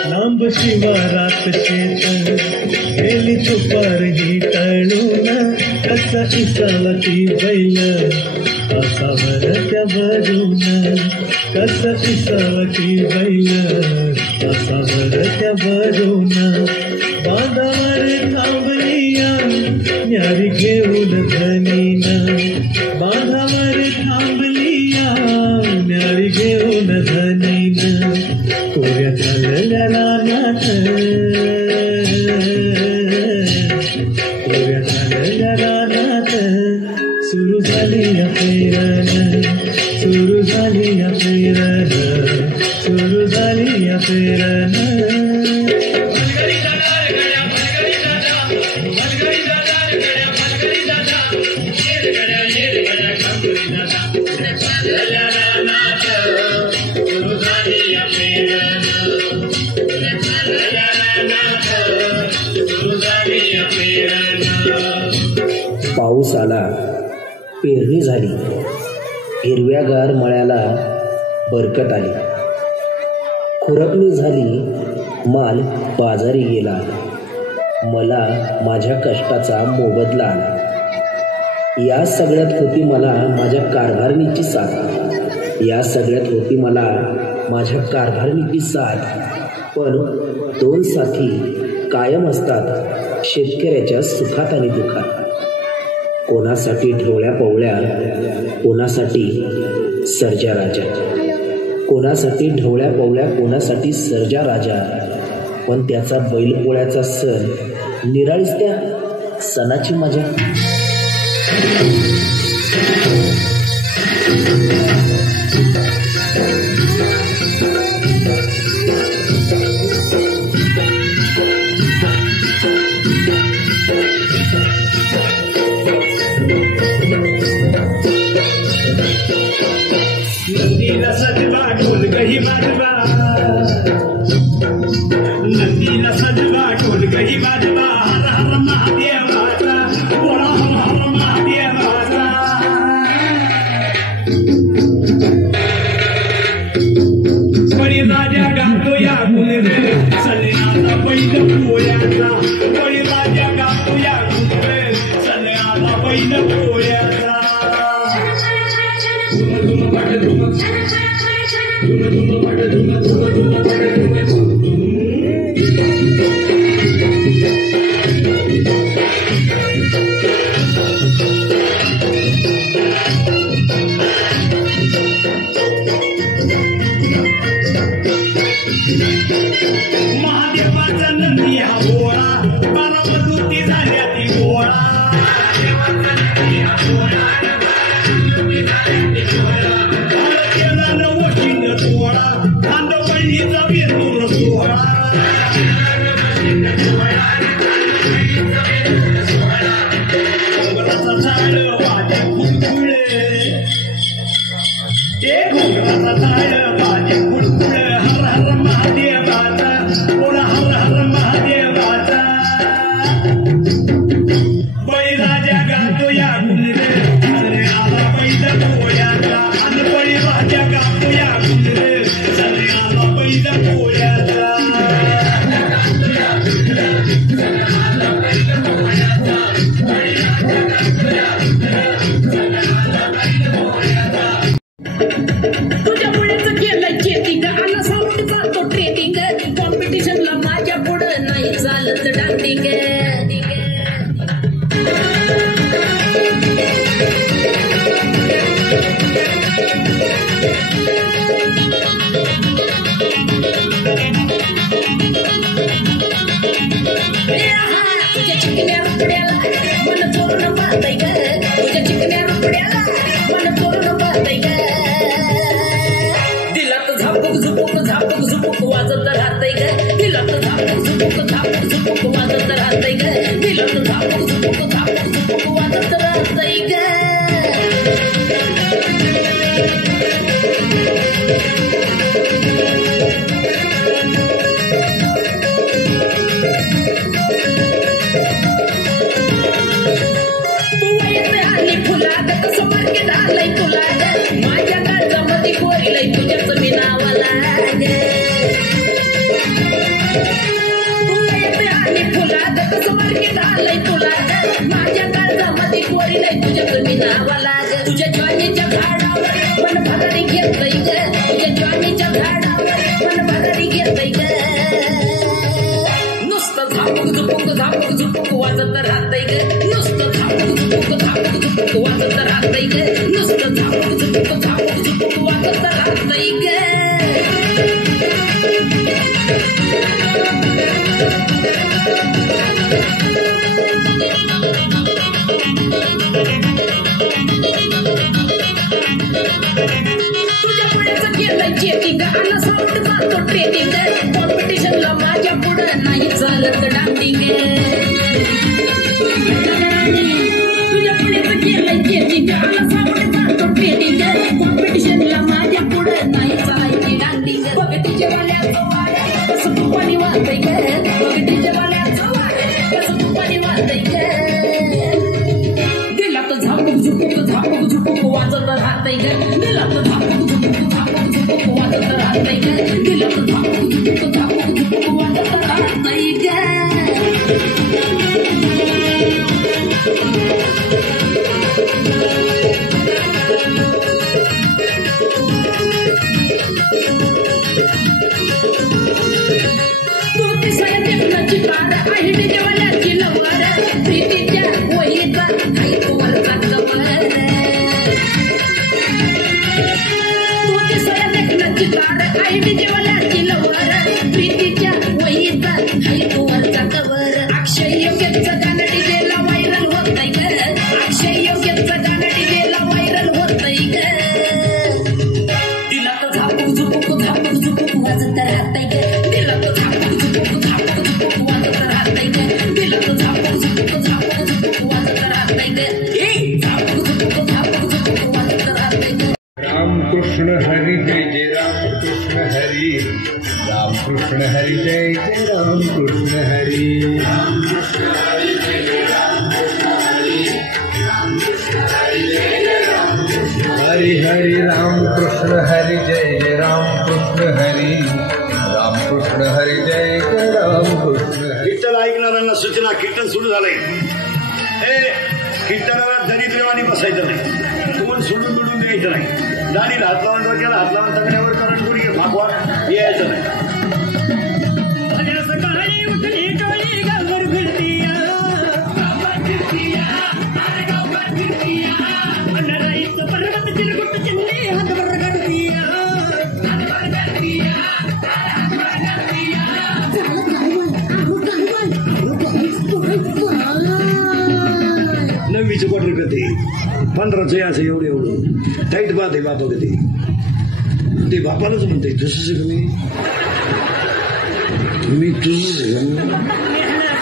लांब शिवारात शेत गेली तुपार ही टळून, कसा इसावा ती बैल असावर त्या वरून, कसा इसावा ती बैल असावर त्या वरून. बांधावर थांबलिया न्यारी घेऊन धनीना, बांधावर थांबलिया न्यारी घेऊन धनीना. कोऱ्या झालेल्या रानात, कोऱ्या झालेल्या रानात सुरू झाली या पेरण, सुरू झाली या पेरण, सुरू झाली या पेरण. पाऊस आला, पेरणी झाली, हिरव्यागार मळ्याला बरकत आली. खुरपणी झाली, माल बाजारी गेला, मला माझ्या कष्टाचा मोबदला आला. या सगळ्यात होती मला माझ्या कारभारणीची साथ, या सगळ्यात होती मला माझ्या कारभारणीची साथ. पण दोन साथी कायम असतात शेतकऱ्याच्या सुखात आणि दुःखात. कोणासाठी ढोळ्या पवळ्या, कोणासाठी सर्जा राजा, कोणासाठी ढोळ्या पवळ्या, कोणासाठी सर्जा राजा. पण त्याचा बैलपोळ्याचा सण निराळीच त्या सणाची मजा. नंदीला सजवा ढोल गही बाजवा, नंदीला सजवा ढोल गही बाजवा. हर हर महादेवाचा बोला, हर हर महादेवाचा. बळी राजा गातो या गुणवे, सल्याचा बैल पोळ्याचा. बळी राजा गातो या गुणवे, सल्याचा बैल पोळ्याचा. महादेवाचा नंदी हा गोळा, बारामती झाल्या ती गोळा. सोळा खांडवळीचा बेतूर सोळा. घोंगराचा झाड माझे फुलफुळे, ते घोंगराचा झाड माझे फुलफुळे. हर हर महादेवाचा बोला, हर हर महादेवाचा. बळीराजा गातो या गुणरे, अरे आला बैल पोळ्याचा. आणि बळीराजा गातो या गुणरे, अरे आला बैल पोळ्याचा. तुझ्या मुलीचं केलं पूर्ण पाहतय ग दिलात झापूक झुपूक वाजत राहतय ग दिलात झापूक झुपूक वाजत राहतय ग दिलात झापूक झुपूक वाजत राहतय ग माझ्या काळजामध्ये कोरिलय तुझ्याच मी नावाला आणि फुलाद कसं मार्केट आलंय तुला माझ्या काळजामध्ये कोरिलय तुझ्याच मी नावाला तुझ्या ज्वानीच्या झाडावर मन भरारी घेतय ग तुझ्या ज्वानीच्या झाडावर मन भरारी घेतय ग नुसतं झापूक झुपूक वाजत राहतय ग नुसतं झापूक झुपूक वाजत राहतय ग नुसतं झापूक झुपूक वाजत राहतय ग तुझ्या पुढेच केलंय चेकिंग आणि साऊंड जातो ट्रेनिंग कॉम्पिटिशनला माझ्या पुढं नाही चालत डान्सिंग तुझ्या पुढेच केलंय चेकिंग आणि साऊंड जातो ट्रेनिंग कॉम्पिटिशनला माझ्या पुढं नाही चालत डान्सिंग बघ तिच्या वाल्याचं वाड्या कसं तू पाणी वाहतय ग बघ तिच्या वाल्याचं वाड्या कसं तू पाणी वाहतय ग दिलात झापूक झुपूक वाजत राहतय ग दिलात झापूक झुपूक वाजत राहतय ग दिलात झापूक झुपूक वाजत राहतय ग तू दिसाय देखण्याची तार आहे डीजेवाल्याची लवर प्रीतीच्या वहीचा आहे तू वरचा कवर तू दिसाय देखण्याची तार आहे डीजेवाल्याची लवर प्रीतीच्या वहीचा आहे तू वरचा कवर अक्षय योग्यचं गाणं डीजेला व्हायरल होतंय ग अक्षय योग्यचं गाणं डीजेला व्हायरल होतंय ग दिलात झापूक झुपूक वाजत राहतय ग दिलात झापूक झुपूक वाजत राहतय ग दिलात झापूक झुपूक वाजत राहतय ग ए झापूक झुपूक वाजत राहतय ग रामकृष्ण हरी जय जय रामकृष्ण हरी रामकृष्ण हरी जय जय रामकृष्ण हरी हरी हरी रामकृष्ण हरी जय जय रामकृष्ण हरी रामकृष्ण हरी जय जय रामकृष्ण हरी कीर्तन ऐकणाऱ्यांना सूचना कीर्तन सुरू झालंय हे कीर्तनाला दरिद्रवाणी बसायचं नाही तोंड सोडून बिडून द्यायचं नाही दाढीला हात लावून डोक्याला हात लावून तगड्यावर करण गुडघे फाकवा यायचं नाही सकाळी उठली टोळी गावभर फिरतीया अंडराईचं पर्वत चिरगुट चिंदी हातभर काढतीया नववीचं क्वार्टर कधी 15चं असं एवढं टाईट बात आहे बापा कधी ते बापालाच म्हणते तसंच आहे का मी तुझंच आहे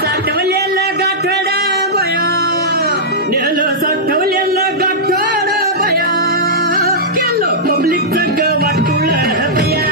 साठवलेला गाठोडा बया नेलं साठवलेलं गाठोडा बया केलं पब्लिकचं ग वाटुळ बया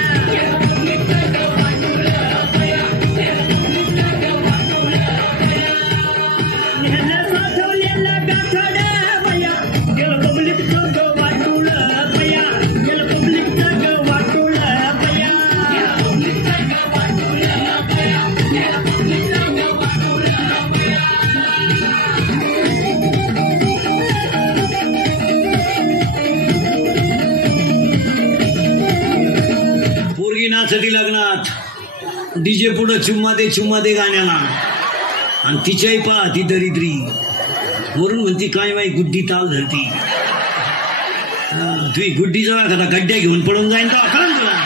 नाचती लग्नात डीजे पुढं चुम्मा दे गाण्याला आणि तिच्याही पहा ती दरिद्री वरून म्हणती काय बाई गुड्डी ताल धरती तुम्ही गुड्डीचा एखादा गड्ड्या घेऊन पळून जाईन तर कळण तुला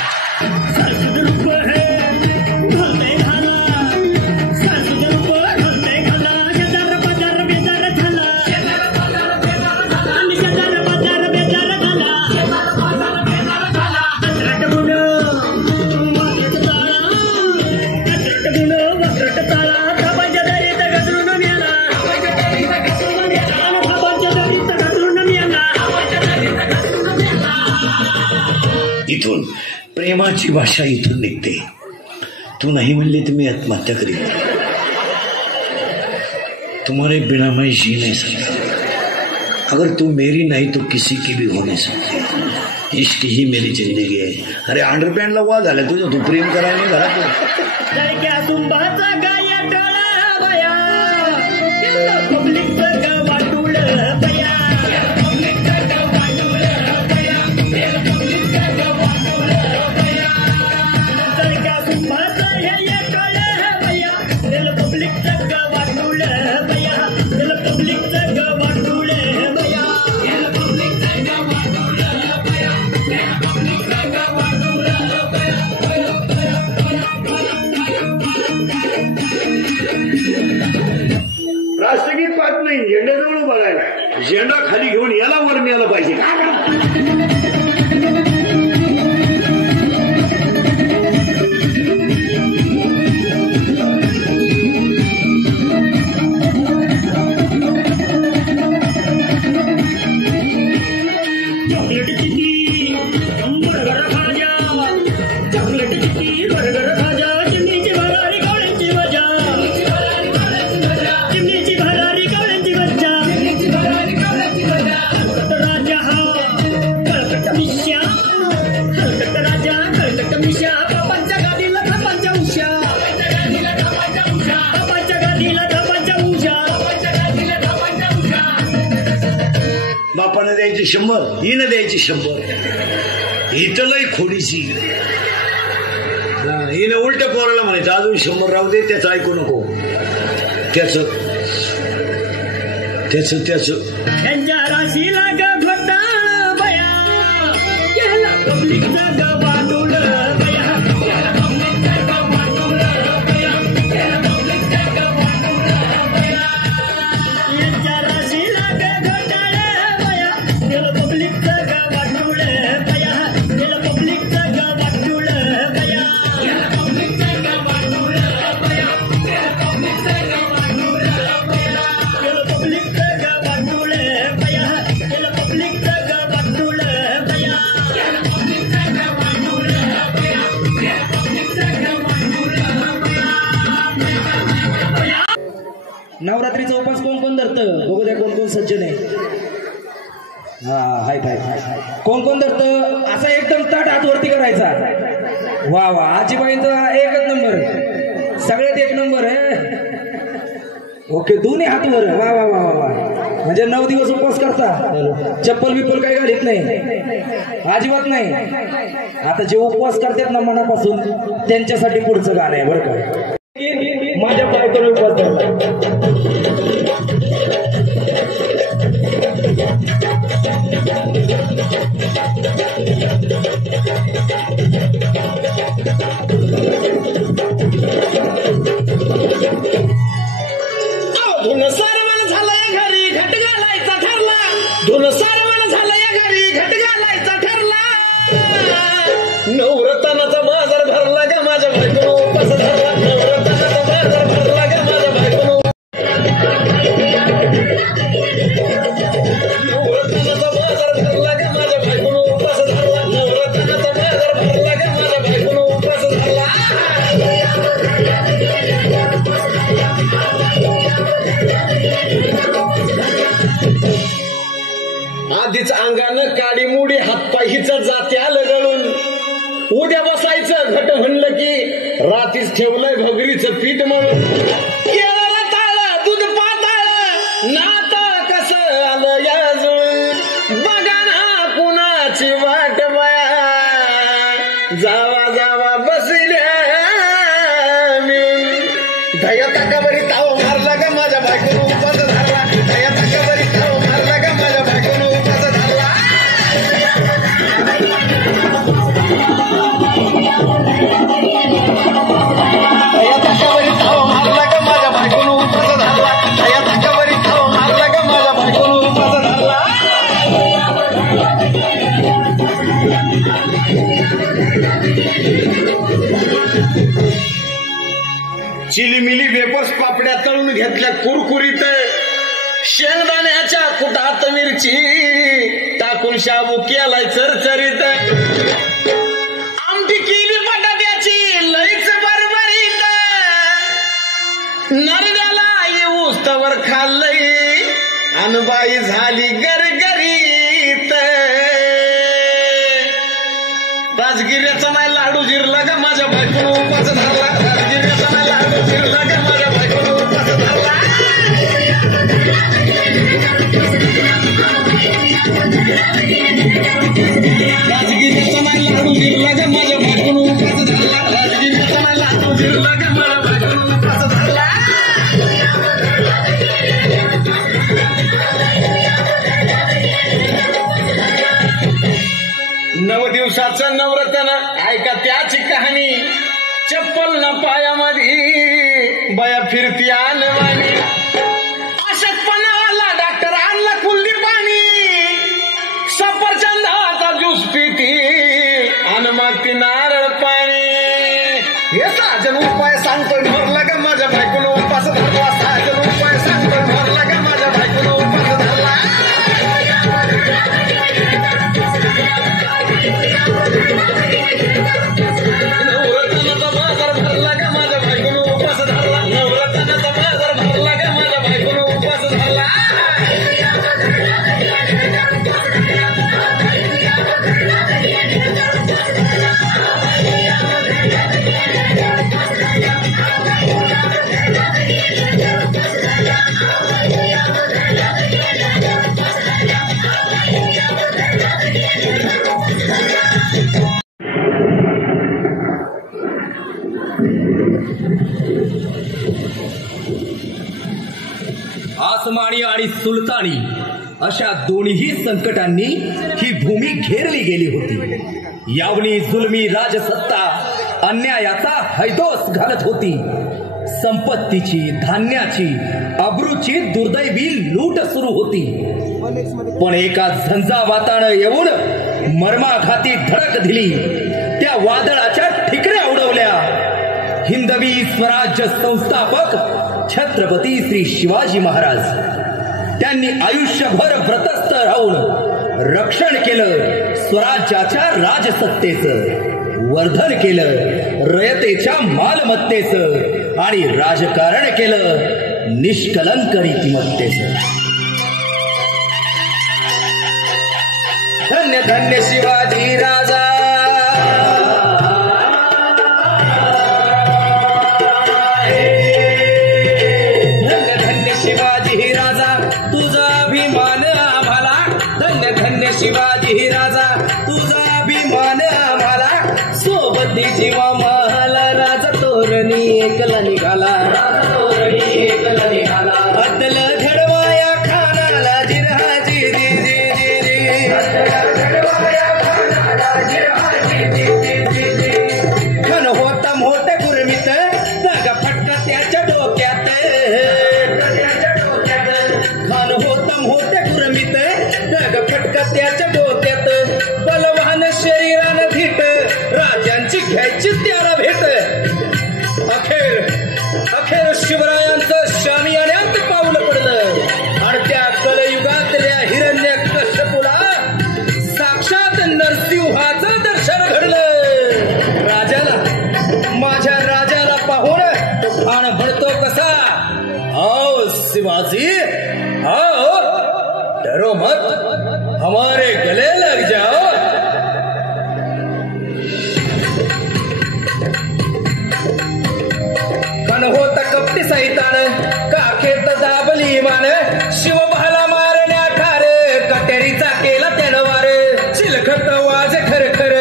इथून प्रेमाची भाषा इथून निघते. तू नाही म्हणली तर मी आत्महत्या करीन. तुम्हारे बिना मैं जी नहीं सकता. अगर तू मेरी नहीं तो किसी की भी हो नहीं सकती. इश्क ही मेरी जिंदगी है. अरे अंडरपॅन्टला वा झाला तुझं, तू प्रेम करायला नाही घरात. राष्ट्रगीत पाहत नाही, झेंड्याजवळ बघायला. झेंडा खाली घेऊन याला वर मिळाला पाहिजे. बापानं द्यायची 100, हिनं द्यायची 100. इथलंही खोडीची. हिनं उलट पोराला म्हणायचं अजून 100 राहू दे, त्याचं ऐकू नको. त्याच त्यांच्या राशीला घोटाळ बया, केला पब्लिकचा गवाडूळ बया. यांच्या राशीला घोटाळ बया, केला पब्लिकचा गवाडूळ बया, केला पब्लिकचा गवाडूळ बया. नवरात्रीचा उपास कोण कोण धरतं बघू द्या, कोण कोण सज्जन आहे. हा हाय हाय कोण कोण धरतं. असा एकदम ताट हात वरती करायचा. वा वा, आजीबाईंचा एकच नंबर, सगळ्यात 1 नंबर आहे. ओके, दोन्ही हात वर. वा वा वा वा, म्हणजे 9 दिवस उपवास करता. चप्पल बिप्पल काही घालीत नाही, अजिबात नाही. आता जे उपवास करतात ना मनापासून, त्यांच्यासाठी पुढचं गाणं आहे बरं का. माझ्या बायकोने उपवास धरला. धुन सारवण झालंय घरी घट घालायचा ठरला. धुन सारवण झालंय घरी घट घालायचा ठरला. नवरत्नाचा बाजार भरला ग माझ्या बायकोनं उपास धरला. नवरत्नाचा बाजार भरला ग माझ्या बायकोनं. नवरत्नाचा बाजार भरला ग माझ्या बायकोनं उपास धरला. नवरत्नाचा बाजार भरला ग माझ्या बायकोनं उपास धरला. आधीच अंगानं काडी मुडी हातपायीचं जात्या लगळून. उद्या बसायचं घट म्हणलं की रात्रीच ठेवलंय भगरीचं पीठ म्हणून. केळं रताळं दूध पाताळ नातं कसं आलं या जुळून. बघा ना कुणाची वाट बया, जावा जावा बसल्या मिळून. दया ताकावरी ताव मारला का माझ्या बायकोनं उपास धरला. दया ताकावरी ताव मारला का माझ्या बायकोनं उपास धरला. दया ताकावरी ताव मारला का माझ्या बायकोनं उपास धरला. दया ताकावरी ताव मारला का माझ्या बायकोनं उपास धरला. चिलीमिली वेपस पापड्या तळून घेतल्या कुरकुरीत. शेंगदाण्याच्या कुटात मिरची टाकून शाबू केलाय चरचरीत. नरड्याला येऊस तवर खाल्लंय अनबाई झाली गरगरीत. राजगिऱ्याचा नाही लाडू जिरला का माझ्या बायकोनं उपास धरला. राजगिऱ्याचा नाही लाडू जिरला का माझ्या बायकोनं उपास धरला. राजगिऱ्याचा नाही लाडू जिरला का माझ्या बायकोनं उपास धरला. राजगिऱ्याचा नाही लाडू जिरला का माझ्या बायकोनं उपास धरला. नव दिवसाचं नवरत्न ऐका त्याची कहाणी. चप्पल न पायामध्ये बया फिरती आणवानी. अशक्तपणा आला डॉक्टर आणला कुल्ली पाणी. सफरचंदाचा ज्यूस पिती आणि मग ती नारळ पाणी. हे साजन उपाय सांगतोय भरला का माझ्या बायकोनं उपास धरला. साजन उपाय सांगतोय भरला का माझ्या बायकोनं उपास धरला. नवरत्नाचा बाजार भरला का माझ्या बायकोनं उपास धरला. नवरत्नाचा बाजार भरला का माझ्या बायकोनं उपास धरला. आसमानी आणि सुलतानी अशा दोन्ही संकटांनी ही भूमी घेरली गेली होती. यावनी जुलमी राजसत्ता अन्यायाचा हैदोस घालत होती. संपत्तीची, धान्याची, अब्रूची दुर्दैवी लूट सुरू होती. पण एका झंझावातानं येऊन मर्माघाती धडक दिली. त्या वादळाच्या ठिकऱ्या उडवल्या. हिंदवी स्वराज्य संस्थापक छत्रपती श्री शिवाजी महाराज त्यांनी आयुष्यभर व्रतस्थ राहून रक्षण केलं स्वराज्याच्या राजसत्तेचं. वर्धन केलं रयतेच्या मालमत्तेचं आणि राजकारण केलं निष्कलंक नीतिमत्तेचं. धन्य धन्य शिवाजी राजा. धन्य धन्य शिवाजी राजा तुझा अभिमान आम्हाला. धन्य धन्य शिवाजी राजा तुझा अभिमान आम्हाला. सोबती जीवा मला राजा तोरणी एकला निघाला. राजा तोरणी एकला निघाला. अदल घडवाया खानाला जिरहाजी जी जी जी जी. खन होता मोठ गुरमीत जागा फटका त्याच्या डोक्यात. खन होता मोठ्या गुरमीत जागा फटका त्याच्या डोक्यात. बलवान शरीरानं धीट राजांची घ्यायची त्याला भेट. अखेर शिवरायांचं शामियाण्यात पाऊल पडलं आणि त्या कलयुगातल्या हिरण्यकश्यपूला साक्षात नरसिंहाचं दर्शन घडलं. राजाला, माझ्या राजाला पाहून तो खान म्हणतो कसा. आओ शिवाजी आओ, डरो मत, हमारे गले लग जाओ. खन होता कपटी सैतान काखेत दाबली मान. शिवभाला मारण्या ठार कटेरीचा केला त्यानं वार. चिलखत वाज खरखर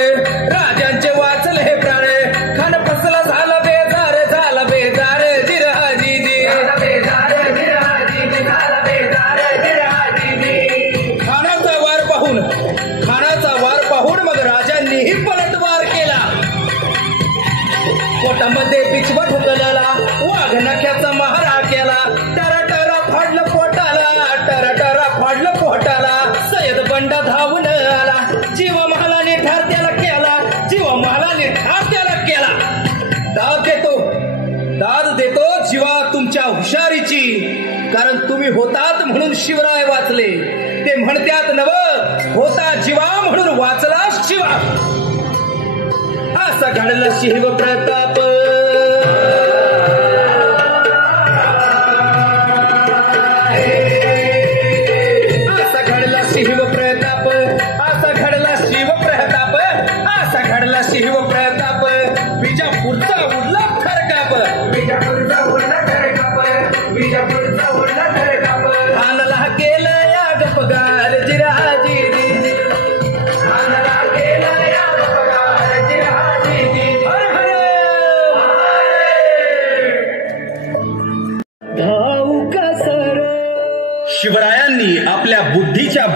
राजांचे वाचल हे प्राण. खान फसला झाला बेजार, झाला बेजार जिरहाजी जी. खानाचा वार पाहून मग राजांनीही पलटवार केला. पोटामध्ये बिचवट हुकलेला वाघ नख्याचा महारा केला. टराटरा फाडलं पोटाला, टराटरा फाडलं पोटाला. सय्यद बंडा धावून आला. जीव महालाने ठार त्याला केला. जीव महालाने ठार त्याला केला. दाद देतो जीवा तुमच्या हुशारीची. कारण तुम्ही होतात म्हणून शिवराय वाचले. ते म्हणत्यात नव होता जीवा म्हणून वाचला शिवा. असं घडलं शिव प्रताप.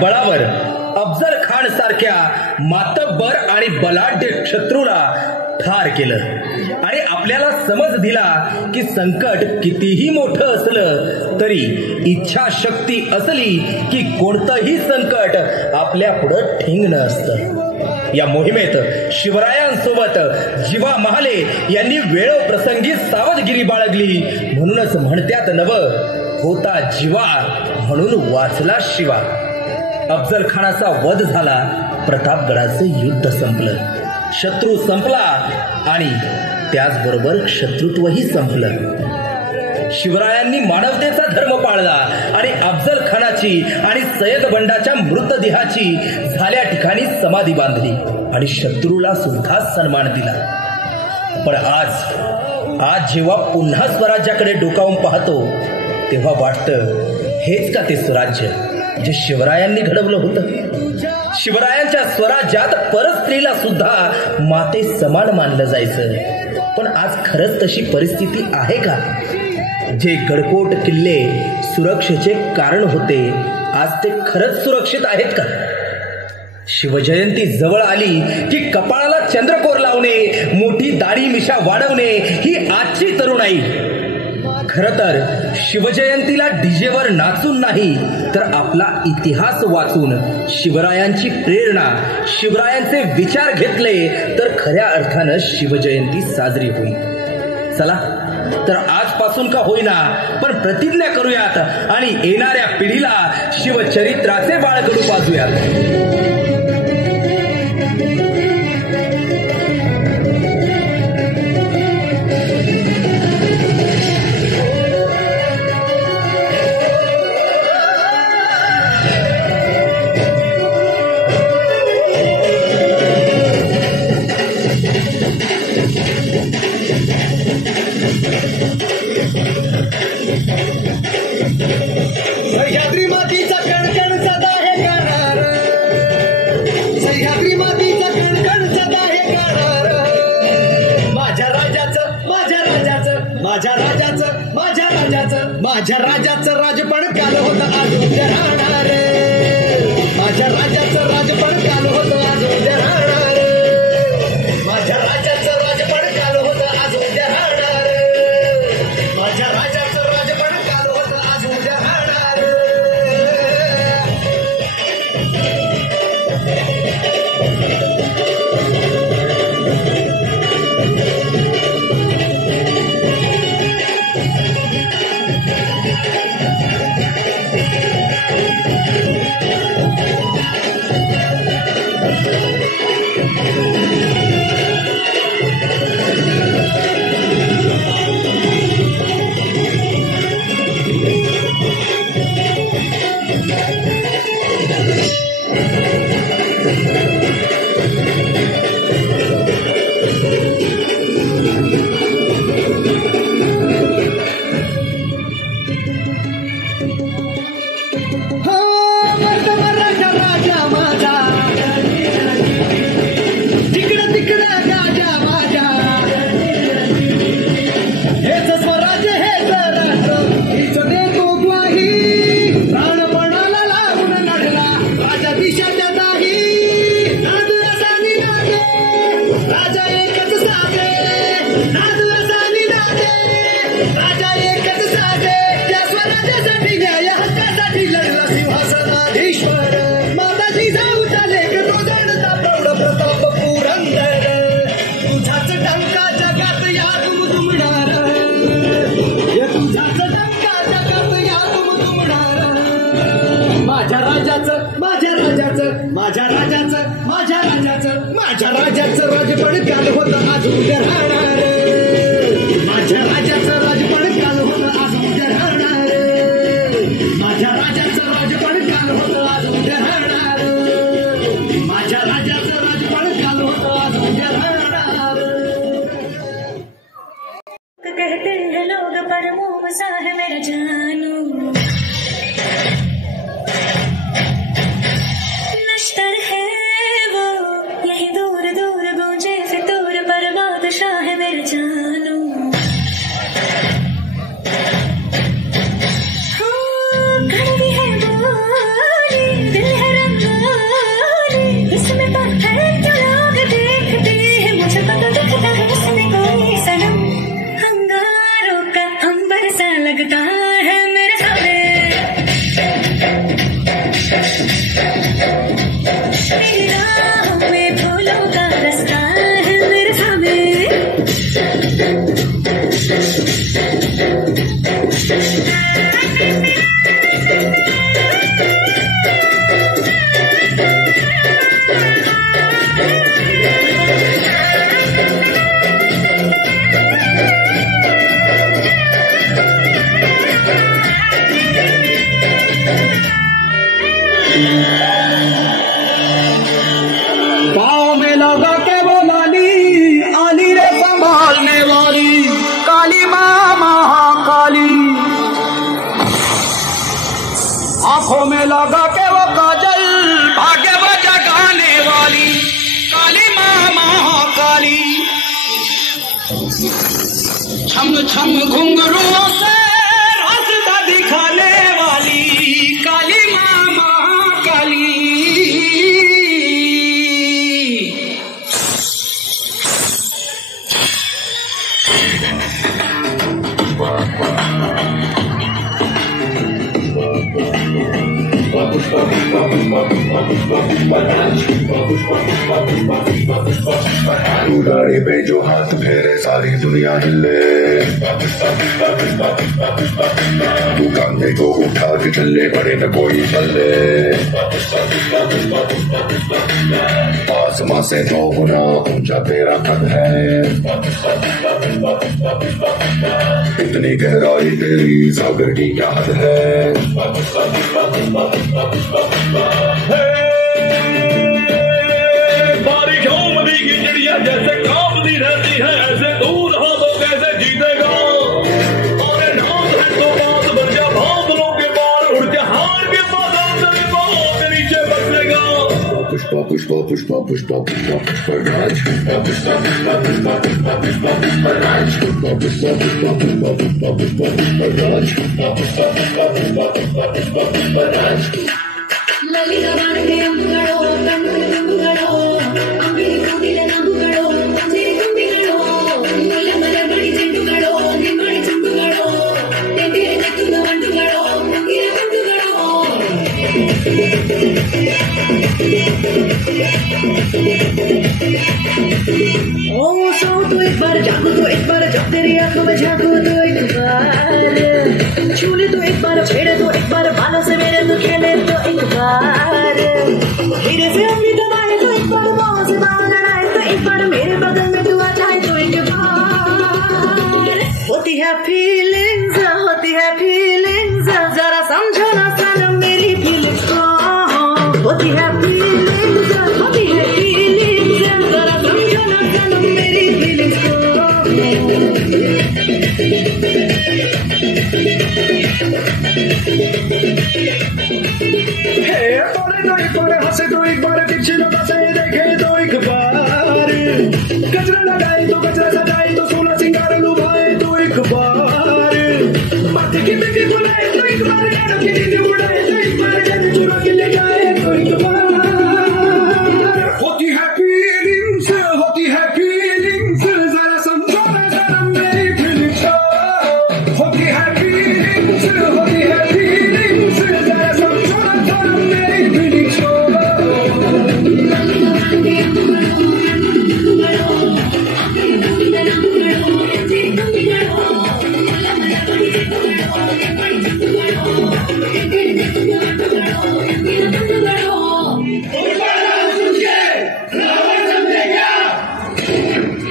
बळावर अफजल खान सारख्या मातब्बर आणि बलाढ्य शत्रूला ठार केलं आणि आपल्याला समज दिला की संकट कितीही मोठं असलं तरी इच्छाशक्ती असली की कोणतंही संकट आपल्या पुढं ठिंगणं असतं. या मोहिमेत शिवरायांसोबत जिवा महाले यांनी वेळोप्रसंगी सावधगिरी बाळगली. म्हणूनच म्हणत्यात नव, होता जिवा म्हणून वाचला शिवा. अफजल खानाचा वध झाला, प्रतापगडाचं युद्ध संपलं, शत्रू संपला आणि त्याचबरोबर शत्रुत्वही संपलं. शिवरायांनी मानवतेचा धर्म पाळला आणि अफजल खानाची आणि सय्यद बंडाच्या मृतदेहाची झाल्या ठिकाणी समाधी बांधली आणि शत्रूला सुद्धा सन्मान दिला. पण आज जेव्हा पुन्हा स्वराज्याकडे डोकावून पाहतो तेव्हा वाटतं, हेच का ते स्वराज्य जे शिवरायांनी घडवलं होतं? शिवरायांच्या स्वराज्यात परस्त्रीला सुद्धा माते समान मानलं जायचं. पण आज खरंच तशी परिस्थिती आहे का? जे गडकोट किल्ले सुरक्षेचे कारण होते, आज ते खरंच सुरक्षित आहेत का? शिवजयंती जवळ आली की कपाळाला चंद्रकोर लावणे, मोठी दाढी मिशा वाढवणे ही आजची तरुणाई. खरं तर शिवजयंतीला डीजेवर नाचून नाही तर आपला इतिहास वाचून, शिवरायांची प्रेरणा, शिवरायांचे विचार घेतले तर खऱ्या अर्थानं शिवजयंती साजरी होईल. चला तर आजपासून का होईना पण प्रतिज्ञा करूयात आणि येणाऱ्या पिढीला शिवचरित्राचे बाळकडू पाजूयात. सह्याद्री मातीचा कणकण सदा हे गाणार, सह्याद्री मातीचा कणकण सदा हे गाणार. माझ्या राजाचं, माझ्या राजाचं, माझ्या राजाचं, माझ्या राजाचं, माझ्या राजाचं राजपण काल होतं आज उद्या राहणार. माझ्या राजाचं राजपण काल होतं आज उद्या राहणार. माझ्या राजाचं राजपण काल होतं आज उद्या राहणार. माझ्या राजाचं राजपण काल होतं आज उद्या राहणार. माझ्या राजाचं, माझ्या राजाचं, माझ्या राजाचं, माझ्या राजाचं, माझ्या राजाचं राजपण काल होतं आज उद्या राहणार. माझ्या राजाचं राजपण काल होतं आज उद्या राहणार. माझ्या राजाचं राजपण काल होतं आज उद्या राहणार. माझ्या राजाचं राजपण काल होतं आज उद्या राहणार. कहते हैं लोग पर मुंह सा है मेरा जानू, नश्तर है वो यही दूर दूर गूंजे फितूर पर बादशाह है लगा के वो काजल भाग्य बजा गाने वाली काली माँ काली छम छम घुंघरूओं से रास्ता दिखाने वाली काली माँ काली। गाड़ी पे जो हाथ फेरे सारी दुनिया हिले, तू कांधे को उठा के चले पड़े न कोई चले, आसमां से 9 गुना ऊंचा तेरा कद है, इतनी गहराई तेरी सागर की क्या हद है। बारिशों में भीगी चिड़िया जैसे कांपती रहती है, ऐसे दूर हो तो कैसे जीतेगा। और नाम है तो बात बन जा बादलों के पार उड़ के हार के बादल तेरे पाँव के नीचे बसेगा। पुष्पा पुष्पा पुष्पा पुष्पा पुष्पा पुष्पराज, पुष्पा पुष्पा पुष्पा पुष्पा पुष्पा पुष्पराज, पुष्पा पुष्पा पुष्पा पुष्पा पुष्पा पुष्पा पुष्पराज, पुष्पा पुष्पा पुष्पा पुष्पा पुष्पा पुष्पा पुष्पराज। ललिता बाणके अंबुगळो कण्णुल कंबुगळो अंबिली कुंडिले ನಂಬುಗಳೋ ಮಂಜಿರಿ ತುಂಬಿಗಳೋ ಮುಲ್ಲ ಮಲಬಡಿ ಚೆಂಡುಗಳೋ ನಿಮ್ಮಡಿ ಚುಂಡುಗಳೋ ತೆಂದಿರೆ ನೆತ್ತುದ ಬಂಡುಗಳೋ ಮುಂಗಿರ ಬಂಡುಗಳೋ। ओ सो तो एक बार जागो तो एक बार जब तेरी आंखों में झांको तो एक बार छूले तो एक बार छेड़े तो एक बार बालों से मेरे तो खेले तो एक बार धीरे से उंगली दबाए तो एक बार बाहों से बाहों लड़ाए तो एक बार मेरे बदन में तू आ जाए तो एक बार। होती है फीलिंग्स जरा समझो ना सनम मेरी फीलिंग्स को। होती है फीलिंग्स जरा समझो ना सनम मेरी फीलिंग्स को। हंसे तो एक बार पीछे न बसे देखे तो एक बार गजरा लगाए तो गजरा सजाए तो 16 सिंगार लुभाए तो एक बार माथे की बेटी बुलाए तो एक बार गानों की नींद उड़ाए तो एक बार जाने चुरा के ले जाए तो एक बार। होती है फीलिंग्स जरा समझो ना जरा मेरी फीलिंग्स। होती है फीलिंग्स जरा समझो ना जरा मेरी फीलिंग्स।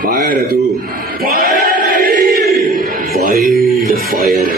फायर है तू, वाइल्ड फायर